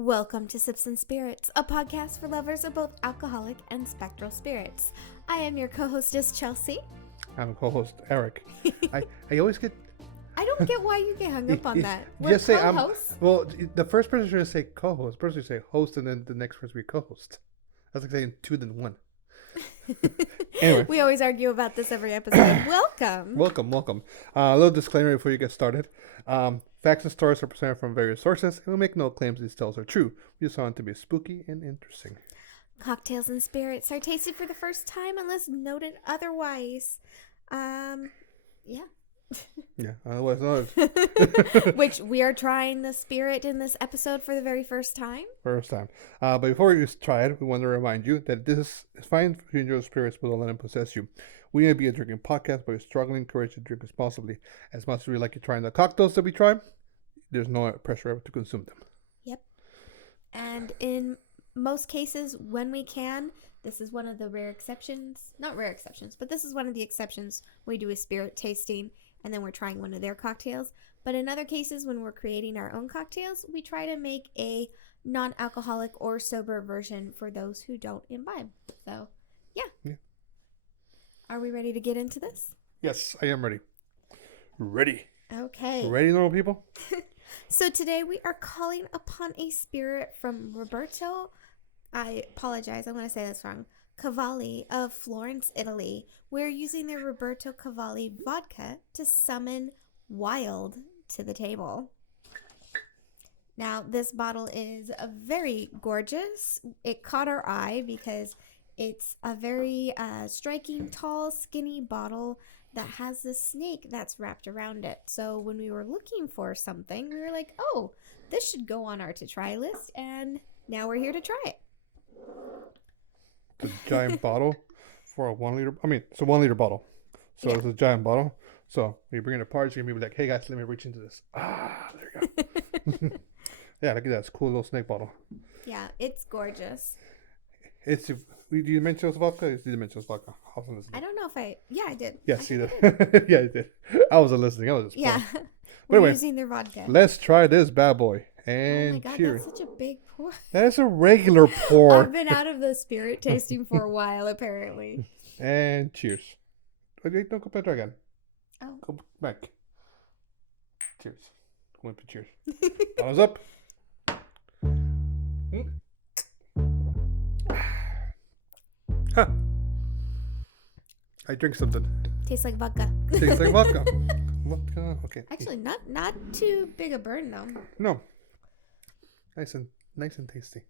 Welcome to Sips and Spirits, a podcast for lovers of both alcoholic and spectral spirits. I am your co-hostess, Chelsea. I'm a co-host, Eric. I always get... I don't get why you get hung up on that. We're Just say co-hosts. Well, the first person should say co-host. First you say host, and then the next person be co-host. That's like saying two then one. Anyway. We always argue about this every episode. Welcome. Welcome. A little disclaimer before you get started. Facts and stories are presented from various sources, and we make no claims these tales are true. We just want it to be spooky and interesting. Cocktails and spirits are tasted for the first time unless noted otherwise. Yeah. Yeah, otherwise not. Which we are trying the spirit in this episode for the very first time. But before you try it, we want to remind you that this is fine if you enjoy spirits, but don't let them possess you. We may be a drinking podcast, but we strongly encourage you to drink responsibly. As much as we like you trying the cocktails that we try, there's no pressure to consume them. Yep. And in most cases, when we can, this is one of the rare exceptions. Not rare exceptions, but this is one of the exceptions. We do a spirit tasting, and then we're trying one of their cocktails. But in other cases, when we're creating our own cocktails, we try to make a non-alcoholic or sober version for those who don't imbibe. So, yeah. Are we ready to get into this? Yes, I am ready. Ready. Okay. Ready, normal people? So today we are calling upon a spirit from Roberto, I apologize, I'm going to say this wrong, Cavalli of Florence, Italy. We're using the Roberto Cavalli vodka to summon wild to the table. Now, this bottle is very gorgeous. It caught our eye because it's a very striking, tall, skinny bottle that has this snake that's wrapped around it. So when we were looking for something, we were like, oh, this should go on our to-try list, and now we're here to try it. It's a giant bottle for a 1 liter. It's a 1 liter bottle. So It's a giant bottle. So when you bring it apart, you're going to be like, hey guys, let me reach into this. There you go. Yeah, look at that. It's a cool little snake bottle. Yeah, it's gorgeous. Did you mention it was vodka? Did you mention it was vodka? I wasn't listening. I don't know if I did. Yes, you did. Yeah, you did. I wasn't listening. I was just Yeah. We're Anyway, using their vodka. Let's try this bad boy. And oh my God, cheers. that's such a big pour. That is a regular pour. I've been out of the spirit tasting for a while, apparently. And cheers. Okay, don't go back again. Oh. Go back. Cheers. Go up, cheers. Thumbs up. Huh. I drink something. Tastes like vodka. Tastes like vodka. Vodka. Okay. Actually, not too big a burn though. No. Nice and tasty.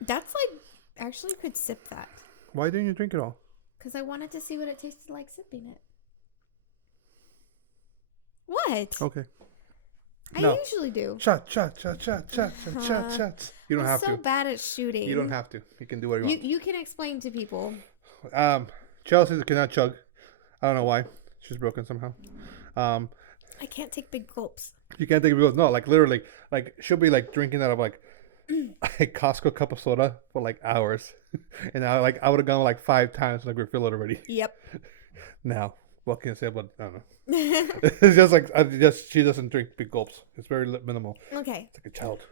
That's like actually could sip that. Why didn't you drink it all? Because I wanted to see what it tasted like sipping it. What? Okay. I usually do. Shots. You don't have to. I'm so bad at shooting. You don't have to. You can do whatever you want. You can explain to people. Chelsea cannot chug. I don't know why. She's broken somehow. I can't take big gulps. You can't take it. No, like literally, like she'll be like drinking out of like a Costco cup of soda for like hours, and I would have gone like 5 times like refill it already. Yep. Now, what can I say about? I don't know. It's just like she doesn't drink big gulps. It's very minimal. Okay. It's like a child.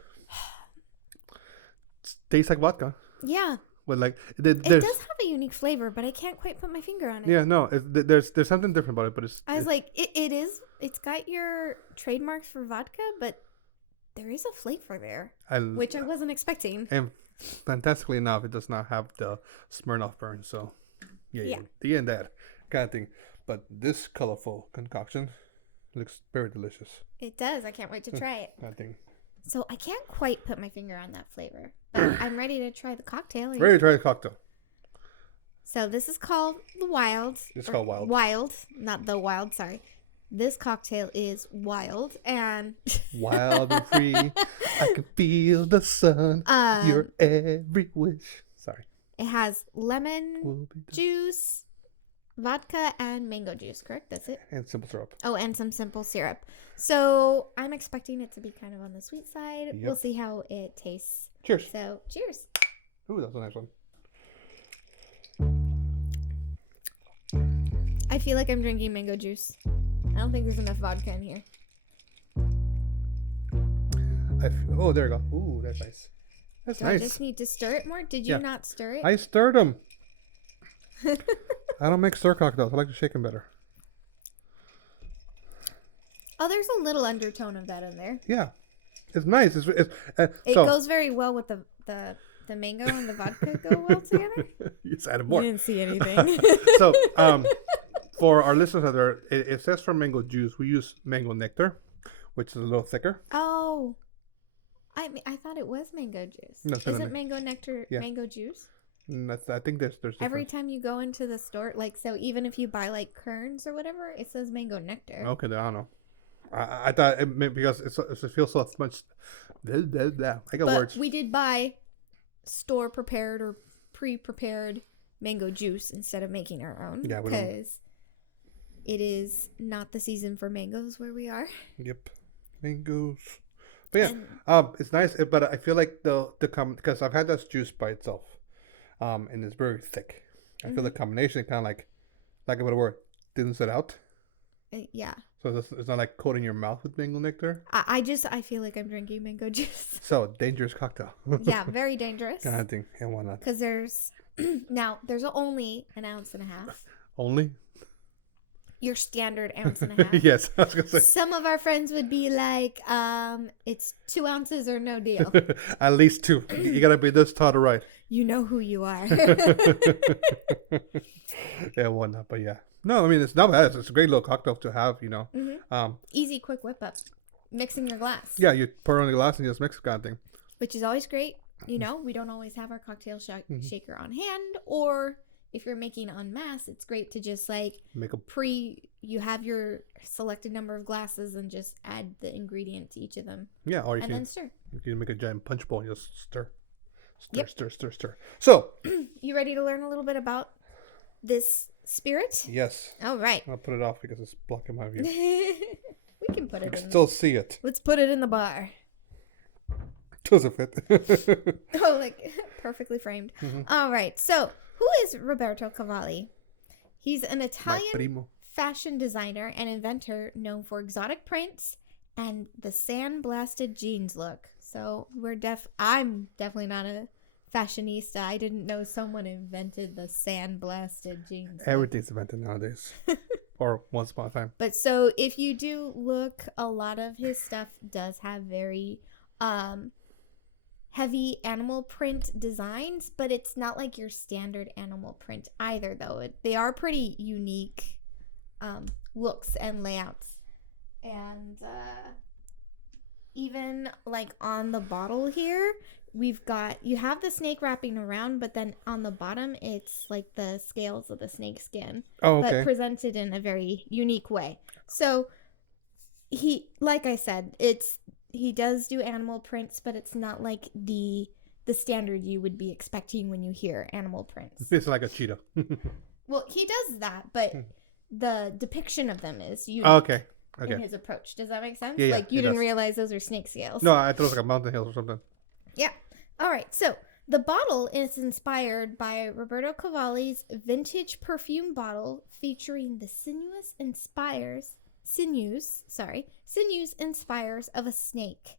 It tastes like vodka. Yeah. But like it does have a unique flavor, but I can't quite put my finger on it. Yeah, no, there's something different about it, but it's got your trademarks for vodka, but there is a flavor there, which I wasn't expecting. And fantastically enough, it does not have the Smirnoff burn, so yeah, and that kind of thing. But this colorful concoction looks very delicious. It does. I can't wait to try it. That thing. So I can't quite put my finger on that flavor, but I'm ready to try the cocktail. Ready to try the cocktail. So this is called the Wild. It's called Wild. Wild, not the Wild, sorry. This cocktail is wild and... Wild and free. I can feel the sun. Your every wish. Sorry. It has lemon juice, vodka, and mango juice, correct? That's it? And simple syrup. Oh, and some simple syrup. So I'm expecting it to be kind of on the sweet side. Yep. We'll see how it tastes. Cheers. So, cheers. Ooh, that's a nice one. I feel like I'm drinking mango juice. I don't think there's enough vodka in here. Oh, there you go. Ooh, that's nice. That's Do nice. I just need to stir it more? Did you Yeah. not stir it? I stirred them. I don't make stir cocktails. I like to shake them better. Oh, there's a little undertone of that in there. Yeah. It's nice. It so, goes very well with the mango and the vodka go well together. you just added You more. didn't see anything. So, for our listeners out there, it says for mango juice, we use mango nectar, which is a little thicker. Oh, I thought it was mango juice. No, Isn't mango nectar mango juice? I think there's Every difference. time you go into the store, like, so even if you buy like Kerns or whatever, it says mango nectar. Okay, then I don't know. I thought it meant because it feels so much. I got But words. we did buy store prepared or pre-prepared mango juice instead of making our own. Yeah, we don't- because it is not the season for mangoes where we are. Yep, mangoes. But yeah, it's nice. But I feel like the because I've had this juice by itself, and it's very thick. I feel the combination kind of like a better word, thins it out. Yeah. So it's not like coating your mouth with mango nectar. I feel like I'm drinking mango juice. So dangerous cocktail. Yeah, very dangerous. Kind of thing. And why not? Because there's only an ounce and a half. Only? Your standard ounce and a half. Yes, I was gonna say. Some of our friends would be like, it's 2 ounces or no deal. At least 2. You gotta be this tall to right. You know who you are. Yeah, why not? But yeah. No, I mean it's not bad. It's a great little cocktail to have, you know. Easy, quick whip up. Mix in your glass. Yeah, you pour it on the glass and just mix kind of thing. Which is always great. You know, we don't always have our cocktail shaker on hand. Or if you're making en masse, it's great to just like Make a you have your selected number of glasses and just add the ingredient to each of them. yeah, or And then stir. you can make a giant punch bowl and just stir. Yep. Stir. So You ready to learn a little bit about this spirit? yes. All right. I'll put it off because it's blocking my view. We can put I it can in. still see it. Let's put it in the bar. Doesn't fit. Oh, like perfectly framed. All right. So, who is Roberto Cavalli? He's an My Italian primo. fashion designer and inventor known for exotic prints and the sandblasted jeans look. So, I'm definitely not a fashionista. I didn't know someone invented the sandblasted jeans look. Everything's invented nowadays. Or once upon a time. But so if you do look, a lot of his stuff does have very heavy animal print designs, but it's not like your standard animal print either, though. They are pretty unique looks and layouts. And even like on the bottle here, you have the snake wrapping around, but then on the bottom it's like the scales of the snake skin. Oh, okay. But presented in a very unique way. So like I said, he does do animal prints, but it's not like the standard you would be expecting when you hear animal prints. It's like a cheetah. Well, he does that, but the depiction of them is unique Okay. in his approach. Does that make sense? Yeah, like you it didn't does. realize those are snake scales. No, I thought it was like a mountain hills or something. Yeah. All right. So the bottle is inspired by Roberto Cavalli's vintage perfume bottle featuring the sinuous inspires of a snake.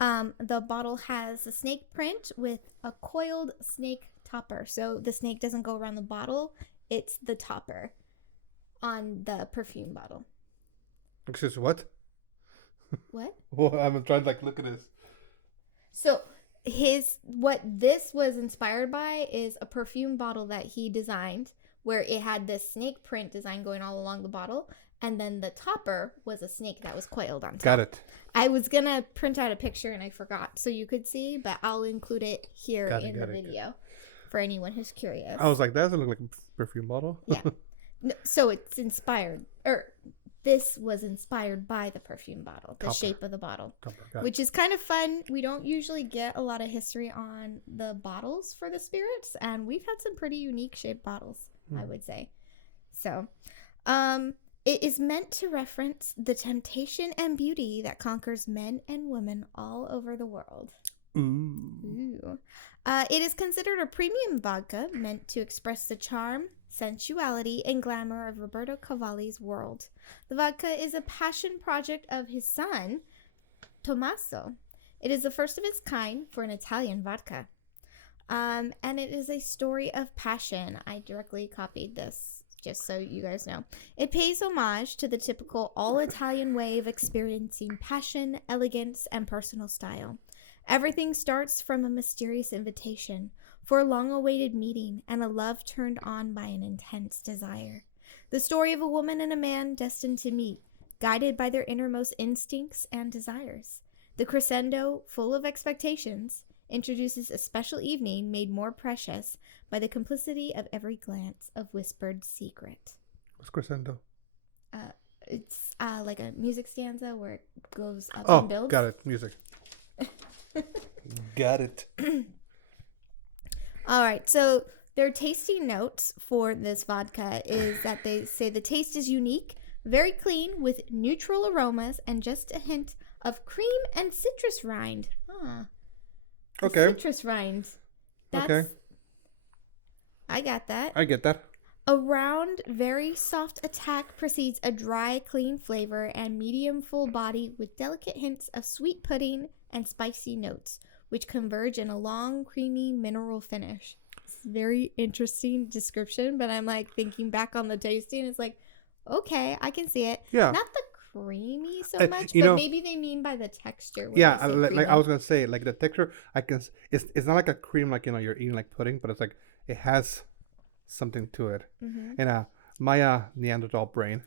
The bottle has a snake print with a coiled snake topper. So the snake doesn't go around the bottle. It's the topper on the perfume bottle. Excuse me, what? What? Well, I'm trying to like look at this. So what this was inspired by is a perfume bottle that he designed where it had this snake print design going all along the bottle, and then the topper was a snake that was coiled on top. Got it. I was gonna print out a picture and I forgot, so you could see, but I'll include it here in the video for anyone who's curious. I was like, that doesn't look like a perfume bottle. Yeah. So it's inspired, or this was inspired by the perfume bottle, the shape of the bottle, which is kind of fun. We don't usually get a lot of history on the bottles for the spirits, and we've had some pretty unique shaped bottles, I would say. So, it is meant to reference the temptation and beauty that conquers men and women all over the world. Ooh. It is considered a premium vodka meant to express the charm, sensuality, and glamour of Roberto Cavalli's world. The vodka is a passion project of his son, Tommaso. It is the first of its kind for an Italian vodka. And it is a story of passion. I directly copied this just so you guys know. It pays homage to the typical all-Italian way of experiencing passion, elegance, and personal style. Everything starts from a mysterious invitation for a long-awaited meeting and a love turned on by an intense desire. The story of a woman and a man destined to meet, guided by their innermost instincts and desires. The crescendo, full of expectations, introduces a special evening made more precious by the complicity of every glance of whispered secret. What's crescendo? It's like a music stanza where it goes up Oh, and builds. got it. Music. Got it. All right, so their tasting notes for this vodka is that they say the taste is unique, very clean, with neutral aromas and just a hint of cream and citrus rind. Okay. Citrus rind. That's, Okay. I got that. I get that. A round, very soft attack precedes a dry, clean flavor and medium full body with delicate hints of sweet pudding and spicy notes, which converge in a long, creamy mineral finish. It's a very interesting description, but I'm like thinking back on the tasting. It's like, okay, I can see it. Yeah. Not the creamy so much, you but know, maybe they mean by the texture. Yeah, like I was gonna say, like the texture, I can. It's not like a cream, like you're eating like pudding, but it's like it has something to it. Mm-hmm. And my Neanderthal brain,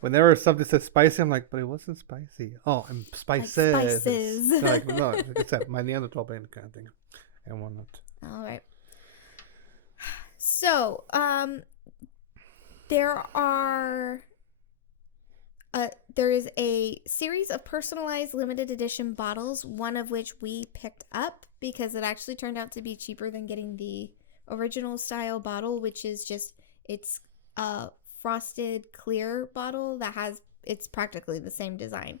whenever something says spicy, I'm like, but it wasn't spicy. Oh, and spices. Like spices. No, like no, it's that my Neanderthal brain kind of thing, and whatnot. All right. So, there is a series of personalized limited edition bottles, one of which we picked up because it actually turned out to be cheaper than getting the original style bottle, which is just, it's a frosted clear bottle that it's practically the same design.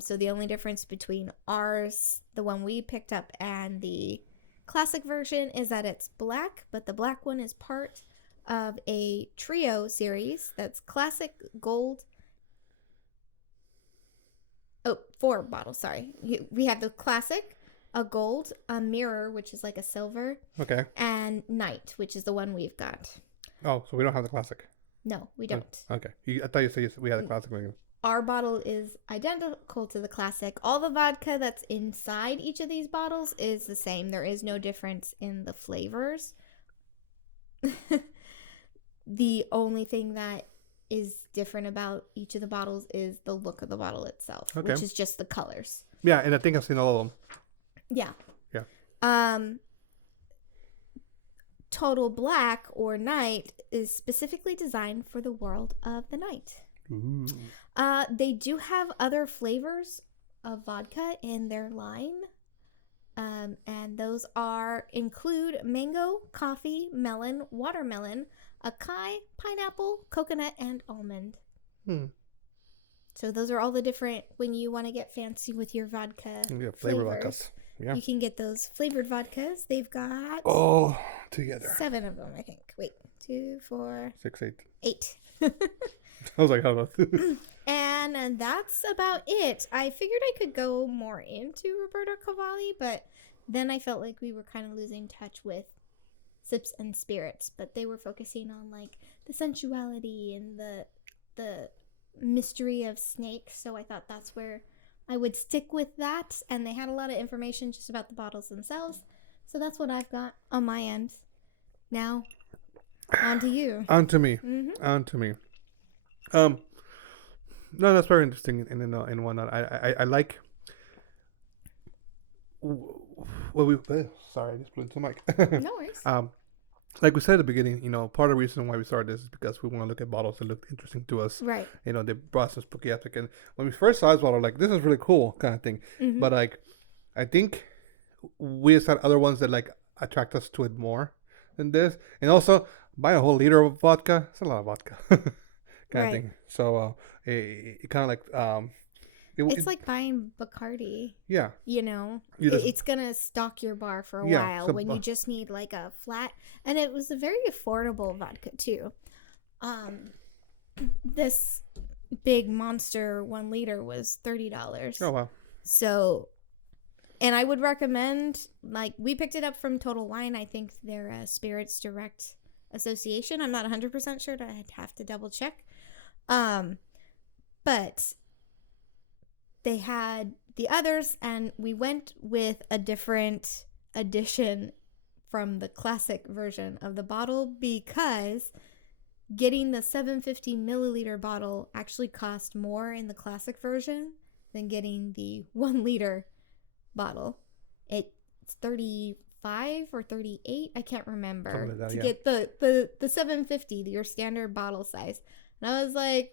So the only difference between ours, the one we picked up, and the classic version is that it's black, but the black one is part of a trio series that's classic, gold. Oh, 4 bottles, sorry. We have the classic, a gold, a mirror, which is like a silver, Okay. and night, which is the one we've got. Oh, so we don't have the classic. No, we don't. Okay. I thought you said we had the classic version. Our bottle is identical to the classic. All the vodka that's inside each of these bottles is the same. There is no difference in the flavors. The only thing that is different about each of the bottles is the look of the bottle itself, Okay. which is just the colors. Yeah, and I think I've seen all of them. Yeah. Yeah. Total Black or Night is specifically designed for the world of the night. Ooh. They do have other flavors of vodka in their line. And those include mango, coffee, melon, watermelon, acai, pineapple, coconut, and almond. So those are all the different, when you want to get fancy with your vodka Yeah, flavor flavors, vodkas. Yeah. you can get those flavored vodkas. They've got All together. 7 of them, I think. Wait, 2, 4, 6, 8. 8. I was like, how about And that's about it. I figured I could go more into Roberto Cavalli, but then I felt like we were kind of losing touch with Sips and Spirits, but they were focusing on like the sensuality and the mystery of snakes, so I thought that's where I would stick with that. And they had a lot of information just about the bottles themselves, so that's what I've got on my end. Now, on to you. On to me. Mm-hmm. On to me. No, that's very interesting and whatnot. I like. Well, sorry, I just blew into the mic. No worries. Like we said at the beginning, part of the reason why we started this is because we want to look at bottles that look interesting to us. Right. They brought some spooky aspect. And when we first saw this bottle, like, this is really cool kind of thing. Mm-hmm. But, like, I think we just had other ones that, like, attract us to it more than this. And also, buying a whole liter of vodka, it's a lot of vodka kind of thing. So, it kind of like... it's like buying Bacardi. Yeah. It's going to stock your bar for a while when you just need like a flat. And it was a very affordable vodka too. This big monster 1 liter was $30. Oh, wow. So And I would recommend, like, we picked it up from Total Wine. I think they're a Spirits Direct association. I'm not 100% sure. I'd have to double check. But they had the others, and we went with a different edition from the classic version of the bottle because getting the 750 milliliter bottle actually cost more in the classic version than getting the 1 liter bottle. It's 35 or 38, I can't remember, like that, to yeah. get the 750, your standard bottle size. And I was like,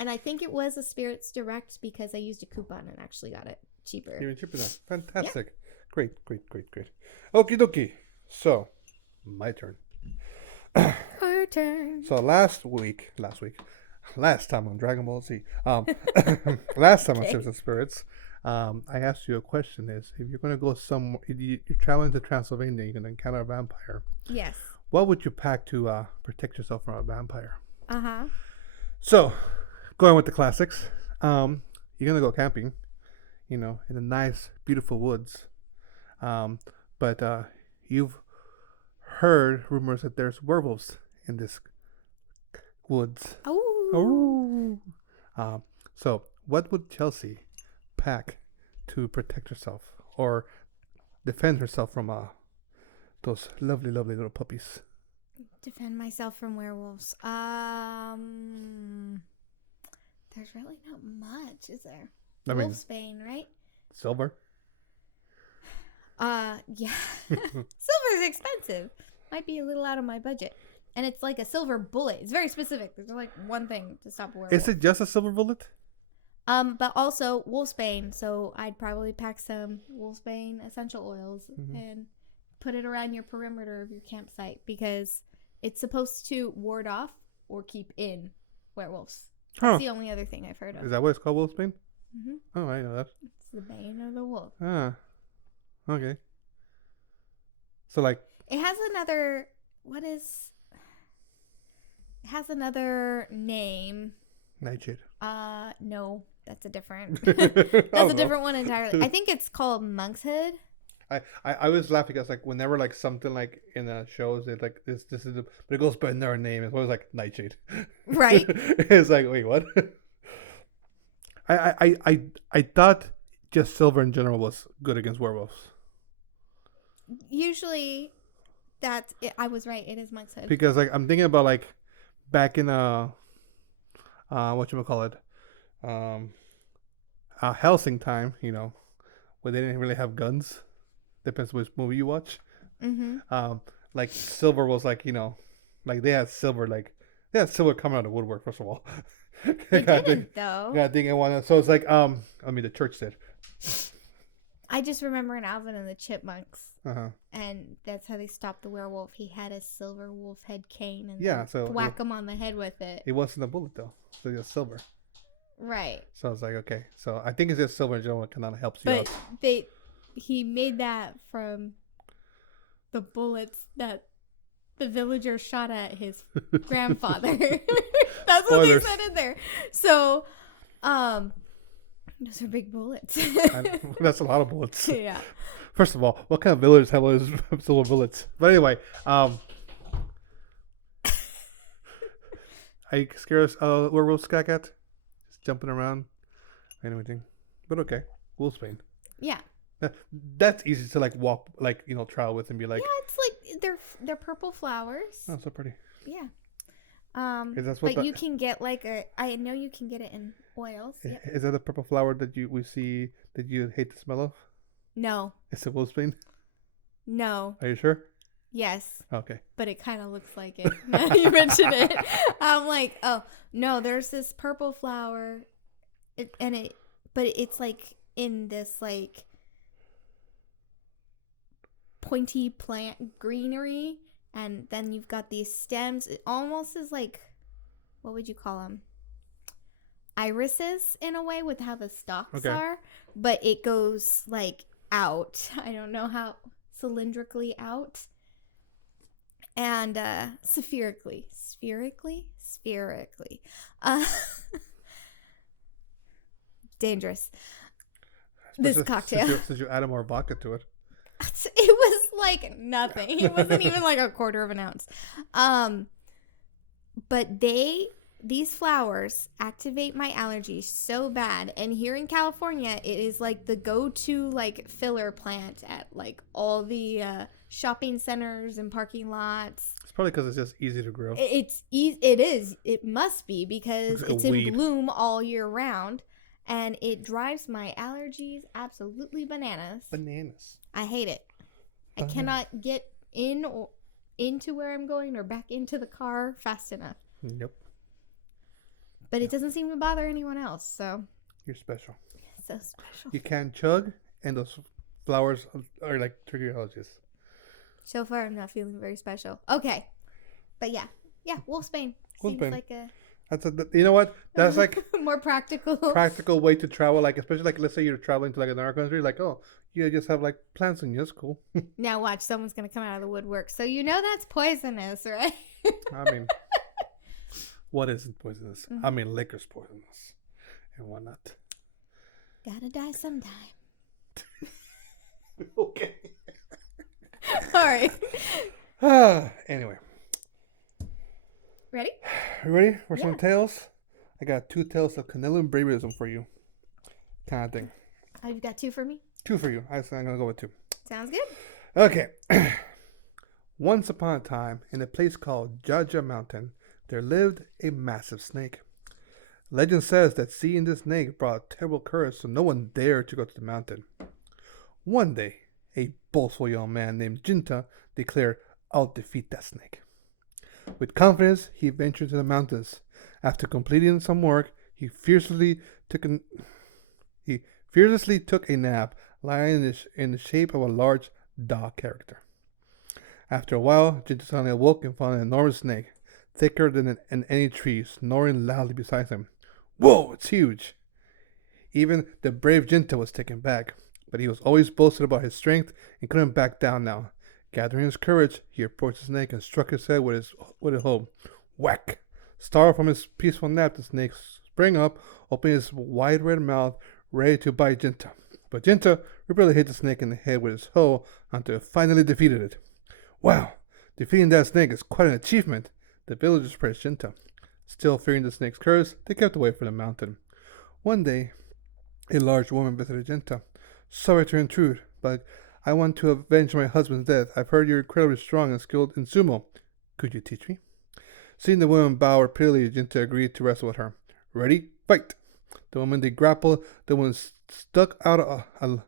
and I think it was a Spirits Direct because I used a coupon and actually got it cheaper. Even cheaper than fantastic. Yeah. Great. Okie dokie. So, my turn. Her turn. So last time on Dragon Ball Z, last time on Sips and Spirits, I asked you a question: is if you're going to go somewhere, you're traveling to Transylvania, you're going to encounter a vampire. Yes. What would you pack to protect yourself from a vampire? So, going with the classics, you're going to go camping, in the nice, beautiful woods. But you've heard rumors that there's werewolves in this woods. Oh. So what would Chelsea pack to protect herself or defend herself from those lovely, lovely little puppies? Defend myself from werewolves. There's really not much, is there? Wolfsbane, right? Silver. Yeah. Silver is expensive. Might be a little out of my budget. And it's like a silver bullet. It's very specific. There's like one thing to stop a werewolf. Is it just a silver bullet? But also wolfsbane. So I'd probably pack some wolfsbane essential oils and put it around your perimeter of your campsite because it's supposed to ward off or keep in werewolves. That's the only other thing I've heard of. Is that what it's called, wolfsbane? Mm-hmm. Oh, I know that. It's the bane of the wolf. Okay. So like it has another name. Nightshade. No, that's a different that's a different one entirely. I think it's called Monk's Hood. I was laughing because like whenever like something like in shows it like this is but it goes by another name. It's always like Nightshade. Right. It's like, wait, what? I thought just silver in general was good against werewolves. Usually that's it. I was right. It is Monk's Hood. Because like I'm thinking about like back in whatchamacallit, Helsing time, where they didn't really have guns. Depends which movie you watch. Like silver was like, like they had silver coming out of the woodwork, first of all. They didn't though. Yeah, I think I wanna. So it's like the church did. I just remember in Alvin and the Chipmunks, and that's how they stopped the werewolf. He had a silver wolf head cane, and so whack him on the head with it. It wasn't a bullet though, so it's silver. Right. So I was like, okay, so I think it's just silver in general that kind of helps you out. But he made that from the bullets that the villager shot at his grandfather. That's what they said in there. So, those are big bullets. That's a lot of bullets. Yeah. First of all, what kind of villagers have those silver bullets? But anyway, are you scared of werewolf Skycat? Just jumping around and everything. But okay, wolfsbane. Yeah. That's easy to like walk, like travel with and be like. Yeah, it's like they're purple flowers. Oh, so pretty. Yeah. That's what but you can get I know you can get it in oils. Yep. Is that a purple flower that we see that you hate the smell of? No. It's a wolfsbane? No. Are you sure? Yes. Okay. But it kind of looks like it. Now you mention it. I'm like, oh no, there's this purple flower, but it's like in this like pointy plant greenery, and then you've got these stems. It almost is like, what would you call them? Irises in a way with how the stalks are, but it goes like out. I don't know how, cylindrically out, and spherically. Dangerous. this cocktail. Since you added more vodka to it. It was like nothing. It wasn't even like a quarter of an ounce. But these flowers activate my allergies so bad, and here in California it is like the go-to like filler plant at like all the shopping centers and parking lots. It's probably because it's just easy to grow. It must be because Looks like it's a in weed. bloom all year round, and it drives my allergies absolutely bananas. I hate it. I cannot get in or into where I'm going or back into the car fast enough. Nope. But it doesn't seem to bother anyone else, so. You're special. So special. You can chug, and those flowers are like trigger allergies. So far, I'm not feeling very special. Okay. But yeah. Yeah, Wolfsbane. Seems Wolfsbane. like a You know what? That's like more practical way to travel. Like, especially like, let's say you're traveling to like another country. Like, oh, you just have like plants in you. That's cool. Now watch, someone's going to come out of the woodwork. So you know that's poisonous, right? I mean, what isn't poisonous? Mm-hmm. I mean, liquor's poisonous. And why not? Gotta die sometime. Okay. All right. Anyway. Ready? You ready for some tales? I got 2 tales of Canelo and braverism for you. Kind of thing. Oh, you've got 2 for me? 2 for you. I'm going to go with 2. Sounds good. Okay. Once upon a time, in a place called Jaja Mountain, there lived a massive snake. Legend says that seeing the snake brought a terrible curse, so no one dared to go to the mountain. One day, a boastful young man named Jinta declared, "I'll defeat that snake." With confidence, he ventured to the mountains. After completing some work, he fearlessly took a nap, lying in the shape of a large dog character. After a while, Jinta suddenly awoke and found an enormous snake, thicker than any tree, snoring loudly beside him. Whoa, it's huge! Even the brave Jinta was taken back, but he was always boasted about his strength and couldn't back down now. Gathering his courage, he approached the snake and struck his head with his hoe. Whack! Startled from his peaceful nap, the snake sprang up, opening his wide red mouth, ready to bite Jinta. But Jinta repeatedly hit the snake in the head with his hoe until it finally defeated it. Wow! Defeating that snake is quite an achievement. The villagers praised Jinta. Still fearing the snake's curse, they kept away from the mountain. One day, a large woman visited Jinta. Sorry to intrude, but I want to avenge my husband's death. I've heard you're incredibly strong and skilled in sumo. Could you teach me? Seeing the woman bow repeatedly, Jinta agreed to wrestle with her. Ready? Fight! The moment they grappled, the woman stuck out a long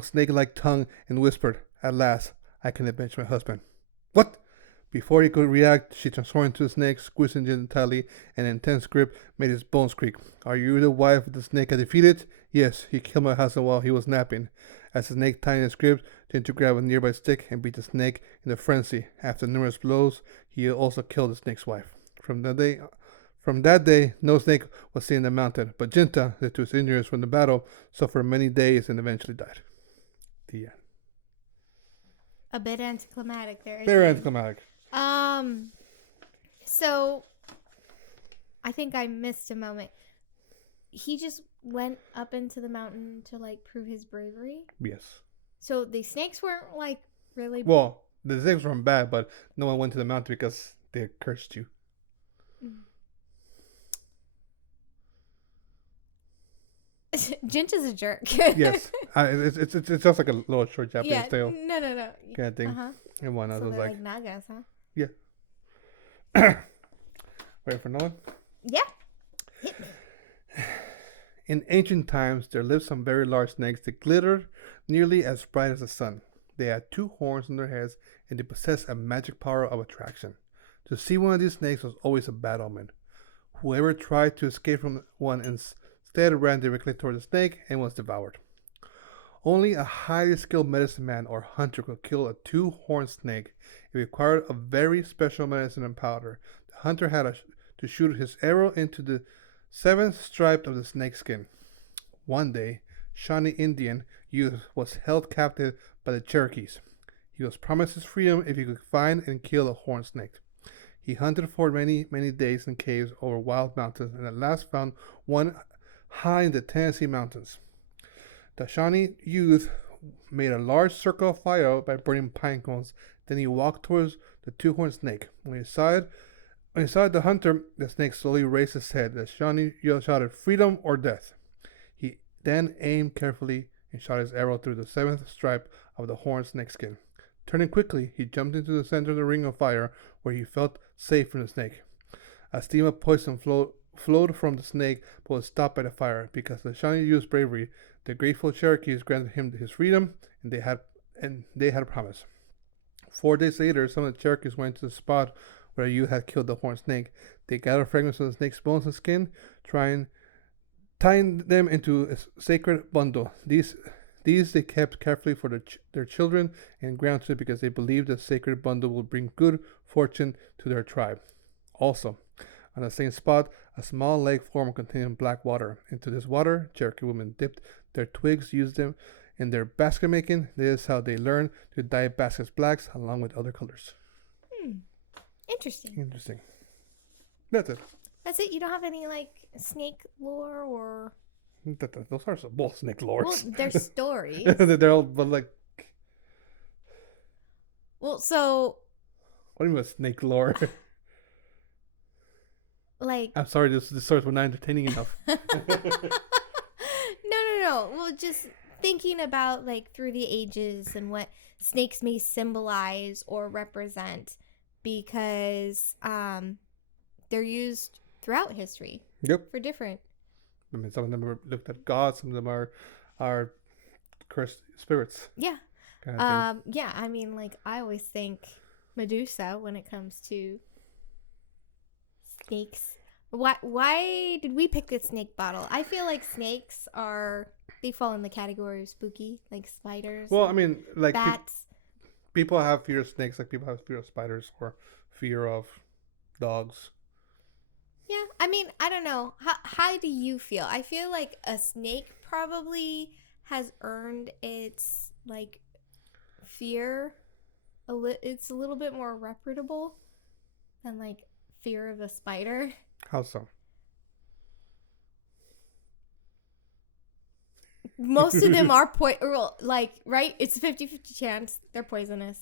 snake-like tongue and whispered, "At last, I can avenge my husband." What? Before he could react, she transformed into a snake, squeezing Jinta tightly, and an intense grip made his bones creak. Are you the wife of the snake I defeated? Yes, he killed my husband while he was napping. As the snake tightened his grip, Jinta grabbed a nearby stick and beat the snake in a frenzy. After numerous blows, he also killed the snake's wife. From that day, no snake was seen in the mountain, but Jinta, due to his injuries from the battle, suffered many days and eventually died. The end. A bit anticlimactic there. Very anticlimactic. So I think I missed a moment. He just went up into the mountain to like prove his bravery. Yes. So the snakes weren't like really. Well, the snakes weren't bad, but no one went to the mountain because they cursed you. Jinta's a jerk. Yes, it's just like a little short Japanese tale. No. Kind of thing. And one So was they're like like nagas, huh? Yeah. Ready for another one? Yeah. Hit me. In ancient times, there lived some very large snakes that glittered nearly as bright as the sun. They had 2 horns on their heads, and they possessed a magic power of attraction. To see one of these snakes was always a bad omen. Whoever tried to escape from one instead ran directly toward the snake and was devoured. Only a highly skilled medicine man or hunter could kill a 2-horned snake. It required a very special medicine and powder. The hunter had to shoot his arrow into the 7th stripe of the snake's skin. One day, Shawnee Indian youth was held captive by the Cherokees. He was promised his freedom if he could find and kill a horned snake. He hunted for many days in caves over wild mountains and at last found one high in the Tennessee mountains. The Shawnee youth made a large circle of fire by burning pine cones. Then he walked towards the two-horned snake. When he saw the hunter, the snake slowly raised his head. The Shawnee shouted, "Freedom or death." He then aimed carefully and shot his arrow through the seventh stripe of the horned snakeskin. Turning quickly, he jumped into the center of the ring of fire, where he felt safe from the snake. A stream of poison flowed from the snake, but was stopped by the fire. Because of the Shawnee youth's bravery, the grateful Cherokees granted him his freedom, and they had a promise. 4 days later, some of the Cherokees went to the spot where the youth had killed the horned snake. They gathered fragments of the snake's bones and skin, tying them into a sacred bundle. These they kept carefully for their children and grandchildren because they believed the sacred bundle would bring good fortune to their tribe. Also, on the same spot, a small lake formed containing black water. Into this water, Cherokee women dipped their twigs, used them in their basket making. This is how they learned to dye baskets blacks along with other colors. Interesting. That's it. That's it? You don't have any, like, snake lore or... Those are some both snake lores. Well, they're stories. They're all, but like... Well, so... What do you mean snake lore? Like... I'm sorry, this stories were not entertaining enough. No. Well, just thinking about, like, through the ages and what snakes may symbolize or represent, because they're used throughout history. Yep. For different. I mean, some of them are looked at gods, some of them are cursed spirits. Yeah. Kind of yeah, I mean, like, I always think Medusa when it comes to snakes. Why did we pick the snake bottle? I feel like snakes they fall in the category of spooky, like spiders. Well, I mean, like bats. People have fear of snakes, like people have fear of spiders or fear of dogs. Yeah, I mean, I don't know. How do you feel? I feel like a snake probably has earned its, like, fear. It's a little bit more reputable than, like, fear of a spider. How so? Most of them are right? It's a 50-50 chance they're poisonous.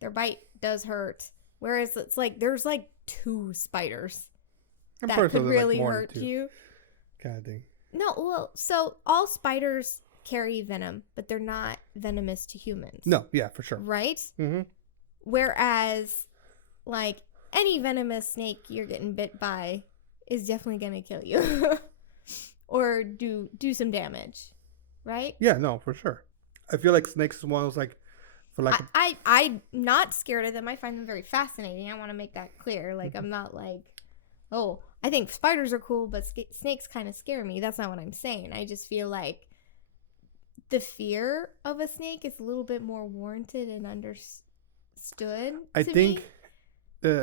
Their bite does hurt. Whereas it's like there's like 2 spiders that could really hurt you. Kind of thing. No, well, so all spiders carry venom, but they're not venomous to humans. No, yeah, for sure. Right? Mm-hmm. Whereas, like, any venomous snake you're getting bit by is definitely going to kill you. Or do some damage. Right? Yeah, no, for sure. I feel like snakes is one of those, like, for like... I'm not scared of them. I find them very fascinating. I want to make that clear. Like, I'm not like, oh, I think spiders are cool, but snakes kind of scare me. That's not what I'm saying. I just feel like the fear of a snake is a little bit more warranted and understood. I think... it's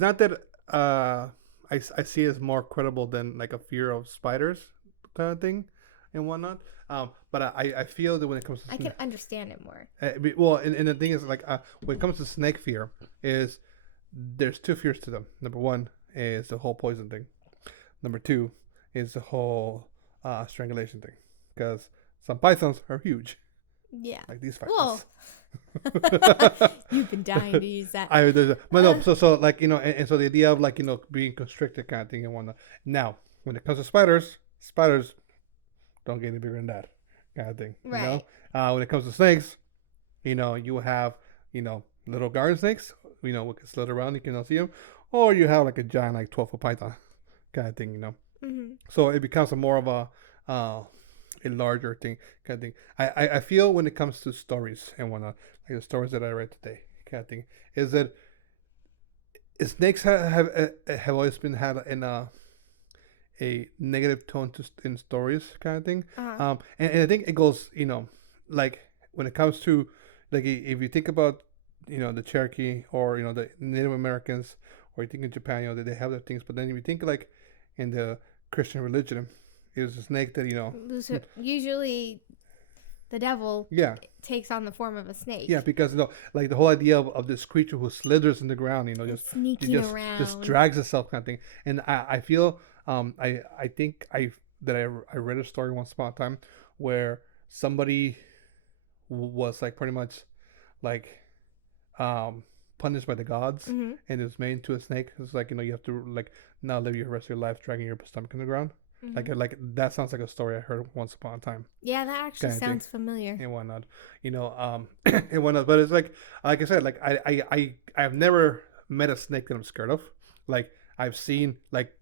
not that I see it as more credible than like a fear of spiders kind of thing and whatnot. But I feel that when it comes to I can understand it more. Well, and the thing is, like, when it comes to snake fear, is there's 2 fears to them. Number 1 is the whole poison thing. Number 2 is the whole strangulation thing, because some pythons are huge. Yeah. Like these pythons. Whoa. You've been dying to use that. So like, you know, and so the idea of, like, you know, being constricted kind of thing and whatnot. Now, when it comes to spiders don't get any bigger than that kind of thing. Right. You know? When it comes to snakes, you know, you have, you know, little garden snakes, you know, we can slither around, you can see them, or you have like a giant, like 12-foot python kind of thing, you know. Mm-hmm. So it becomes more of a larger thing kind of thing. I feel when it comes to stories and whatnot, like the stories that I read today kind of thing, is that snakes have always been had in a negative tone in stories kind of thing. Uh-huh. And I think it goes, you know, like when it comes to, like, if you think about, you know, the Cherokee or, you know, the Native Americans, or you think in Japan, you know, that they have their things, but then if you think like in the Christian religion, is a snake that, you know, usually the devil takes on the form of a snake. Yeah, because, you know, like the whole idea of this creature who slithers in the ground, you know, just sneaking around, just drags itself kind of thing. And I feel I think that I read a story once upon a time where somebody was like pretty much like punished by the gods, Mm-hmm. and it was made into a snake. It's like, you have to like now live your rest of your life dragging your stomach in the ground. Mm-hmm. Like that sounds like a story I heard once upon a time. Yeah, that actually Kind of thing. sounds familiar. And whatnot, and whatnot. But it's like I said, like I've never met a snake that I'm scared of. Like I've seen like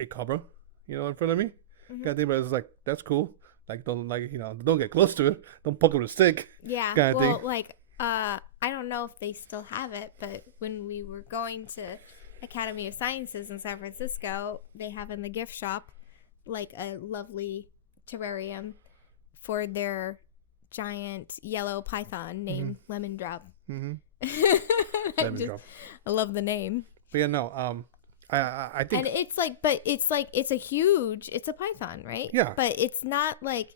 a cobra, in front of me, Mm-hmm. kind of thing. But it's like that's cool. Like don't get close to it. Don't poke it with a stick. Yeah. Kind of Well, thing. like, I don't know if they still have it, but when we were going to Academy of Sciences in San Francisco, they have in the gift shop like a lovely terrarium for their giant yellow python named Lemon Drop. Mm-hmm. I love the name. But yeah, no. I think. And it's like, but it's like it's a python, right? Yeah. But it's not like,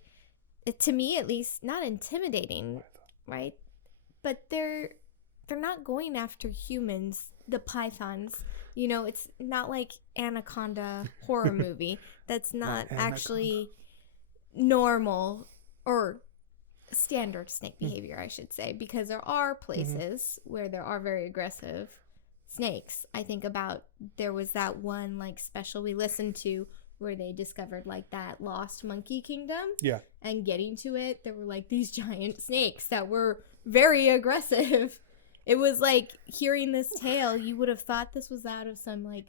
to me at least, not intimidating, right? But they're not going after humans, the pythons. It's not like Anaconda horror movie. That's not actually normal or standard snake behavior, I should say, because there are places where there are very aggressive snakes. I think about, there was that one like special we listened to where they discovered like that lost monkey kingdom. Yeah. And getting to it, there were like these giant snakes that were very aggressive. It was like, hearing this tale, you would have thought this was out of some like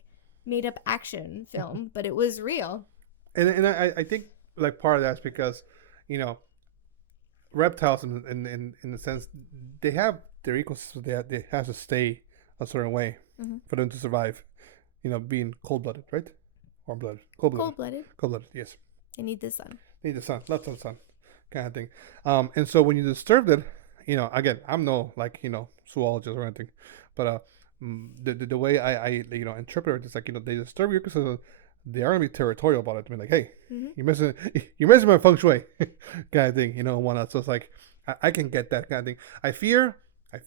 made up action film, but it was real. And I think like part of that's because, reptiles in the sense they have their ecosystem, they have to stay a certain way for them to survive. Being cold blooded, right? Warm blooded. Cold blooded. Cold blooded, yes. They need the sun. They need the sun. Lots of sun. Kind of thing. And so when you disturbed it, again, I'm no like, zoologist or anything, but the way I interpret it is like, they disturb your ecosystem, they are gonna be territorial about it. I mean, like, hey, you're messing my feng shui, kind of thing, and whatnot. So it's like I can get that kind of thing. I feel, I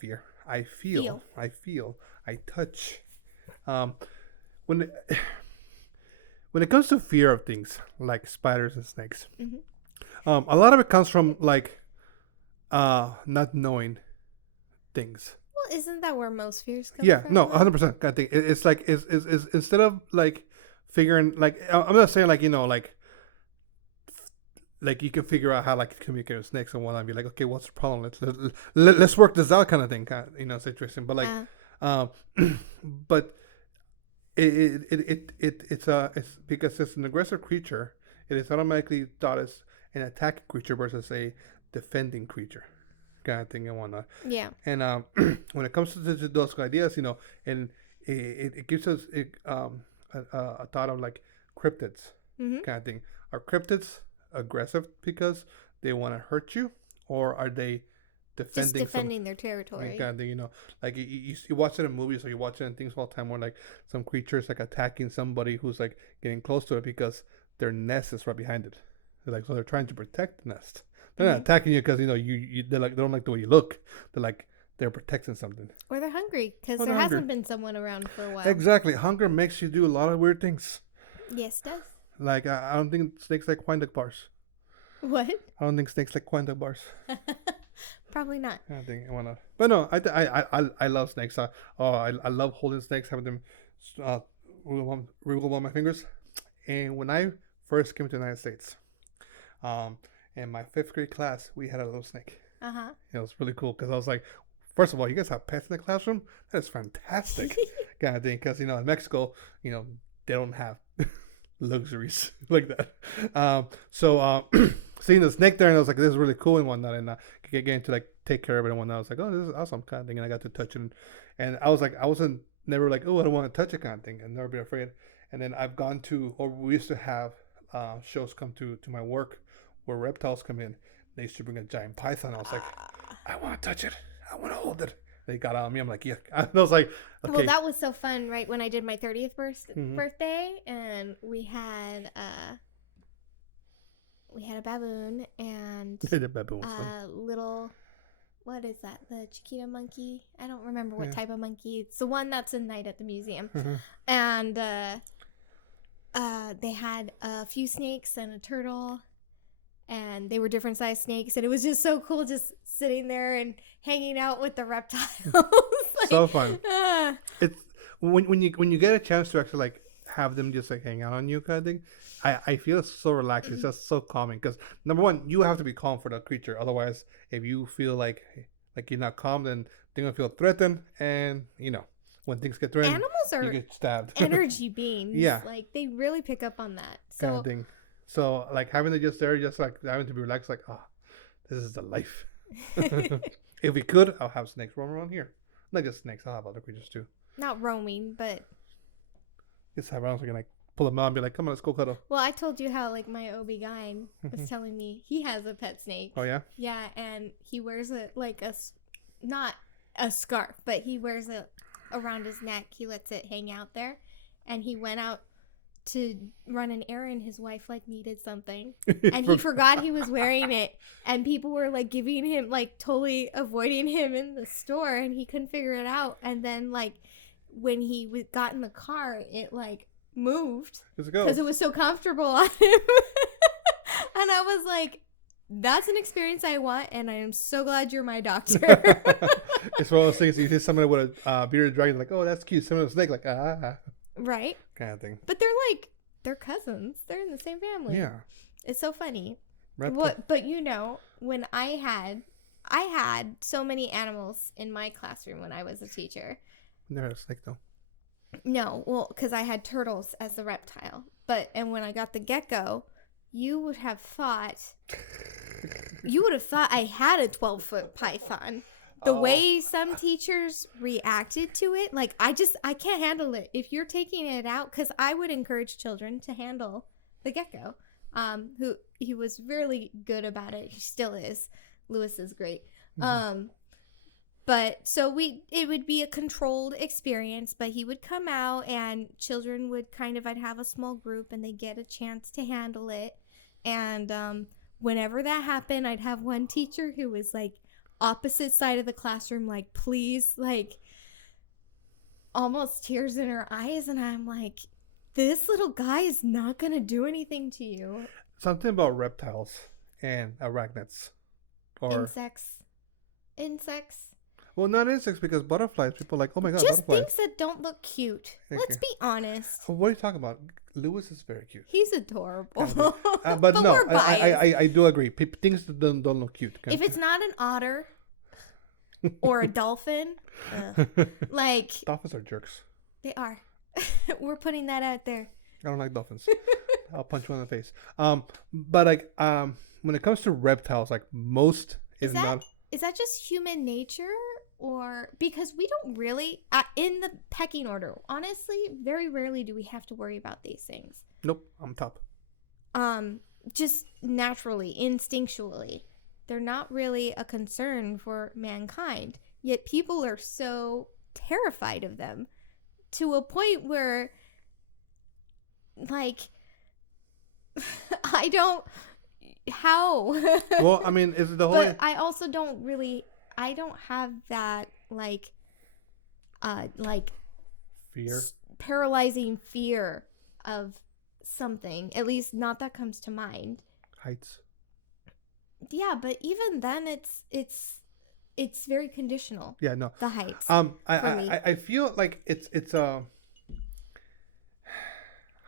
touch. When it comes to fear of things like spiders and snakes, a lot of it comes from like not knowing things. Well, isn't that where most fears come Yeah, from? no, 100%. Kind of thing. It's like it's instead of like figuring, like, I'm not saying like like you can figure out how like to communicate with snakes and whatnot and be like, okay, what's the problem? Let's work this out, kind of thing, situation. But like, but it's because it's an aggressive creature. It is automatically thought as an attacking creature versus a defending creature, kind of thing and whatnot. Yeah. And when it comes to those ideas, and it gives us a thought of like cryptids, kind of thing. Are cryptids aggressive because they want to hurt you, or are they defending their territory? Kind of thing, like you watch it in movies, or you watch it in things all the time where like some creatures like attacking somebody who's like getting close to it because their nest is right behind it. So they're trying to protect the nest. They're not attacking you because they're like, they don't like the way you look. They're protecting something. Or they're hungry because there hasn't been someone around for a while. Exactly. Hunger makes you do a lot of weird things. Yes, it does. Like I don't think snakes like wine duck bars. What? I don't think snakes like wine duck bars. Probably not. I think why not? But no, I love snakes. I love holding snakes, having them wriggle on my fingers. And when I first came to the United States, in my 5th grade class, we had a little snake. It was really cool because I was like, first of all, you guys have pets in the classroom? That is fantastic, kind of thing. Because in Mexico, they don't have luxuries like that. So seeing the snake there, and I was like, this is really cool and whatnot, and getting to like take care of it and whatnot. I was like, oh, this is awesome, kind of thing. And I got to touch it, and I was like, I wasn't never like, oh, I don't want to touch it, kind of thing, and never be afraid. And then I've gone to, or we used to have shows come to my work where reptiles come in. They used to bring a giant python. I was like, I want to touch it. I want to hold it. They got on me. I'm like, yeah. I was like, okay. Well, that was so fun, right? When I did my 30th birthday, and we had a baboon and the baboon was fun. little, what is that? The Chiquita monkey? I don't remember what type of monkey. It's the one that's in night at the museum. And they had a few snakes and a turtle, and they were different sized snakes, and it was just so cool just sitting there and hanging out with the reptiles. Like, So fun. It's when you get a chance to actually like have them just like hang out on you kind of thing. I feel so relaxed. It's just so calming because number one, you have to be calm for the creature. Otherwise, if you feel like you're not calm, then they're gonna feel threatened, and when things get threatened, Animals you are get stabbed. energy beings. Yeah. Like, they really pick up on that. Kind So of thing. So like having it just there, just like having to be relaxed, like this is the life. If we could, I'll have snakes roam around here. Not just snakes. I'll have other creatures too. not roaming, but Just have around so I can like pull them out and be like, come on, let's go cuddle. well, I told you how like my OB-GYN was telling me he has a pet snake. Oh yeah. Yeah, and he wears it like not a scarf, but he wears it around his neck. He lets it hang out there, and he went out to run an errand. His wife like needed something, and he forgot he was wearing it, and people were like giving him like totally avoiding him in the store, and he couldn't figure it out. And then like when he got in the car, it like moved because it was so comfortable on him. And I was like, that's an experience I want, and I am so glad you're my doctor. It's one of those things you see someone with a bearded dragon, like, oh, that's cute. Someone with a snake, like, Right. kind of thing. But they're cousins. They're in the same family. Yeah. It's so funny. Reptile. But when I had so many animals in my classroom when I was a teacher. Never had a snake though. No, well, because I had turtles as the reptile. And when I got the gecko, you would have thought I had a 12-foot python. The way some teachers reacted to it, like I can't handle it. If you're taking it out, because I would encourage children to handle the gecko. Who he was really good about it. He still is. Lewis is great. But so it would be a controlled experience, but he would come out and children would I'd have a small group and they get a chance to handle it. And whenever that happened, I'd have one teacher who was like opposite side of the classroom, like, please, like almost tears in her eyes. And I'm like, this little guy is not going to do anything to you. Something about reptiles and arachnids. Or Insects. Well, not insects, because butterflies, people are like, oh my god, Just butterflies. things that don't look cute. Okay. Let's be honest. What are you talking about? Lewis is very cute. He's adorable. But no, we're biased. I do agree. Things that don't look cute. If it's not an otter or a dolphin, like... Dolphins are jerks. They are. We're putting that out there. I don't like dolphins. I'll punch one in the face. But like, when it comes to reptiles, like most is not... Is that just human nature? Or because we don't really, in the pecking order, honestly, very rarely do we have to worry about these things. Nope, I'm top. Just naturally, instinctually, they're not really a concern for mankind. Yet people are so terrified of them to a point where, like, I don't. How? Well, I mean, is the whole... But I also don't really... I don't have that, like fear? Paralyzing fear of something. At least not that comes to mind. Heights. Yeah, but even then it's very conditional. Yeah, no. The heights. I feel like it's how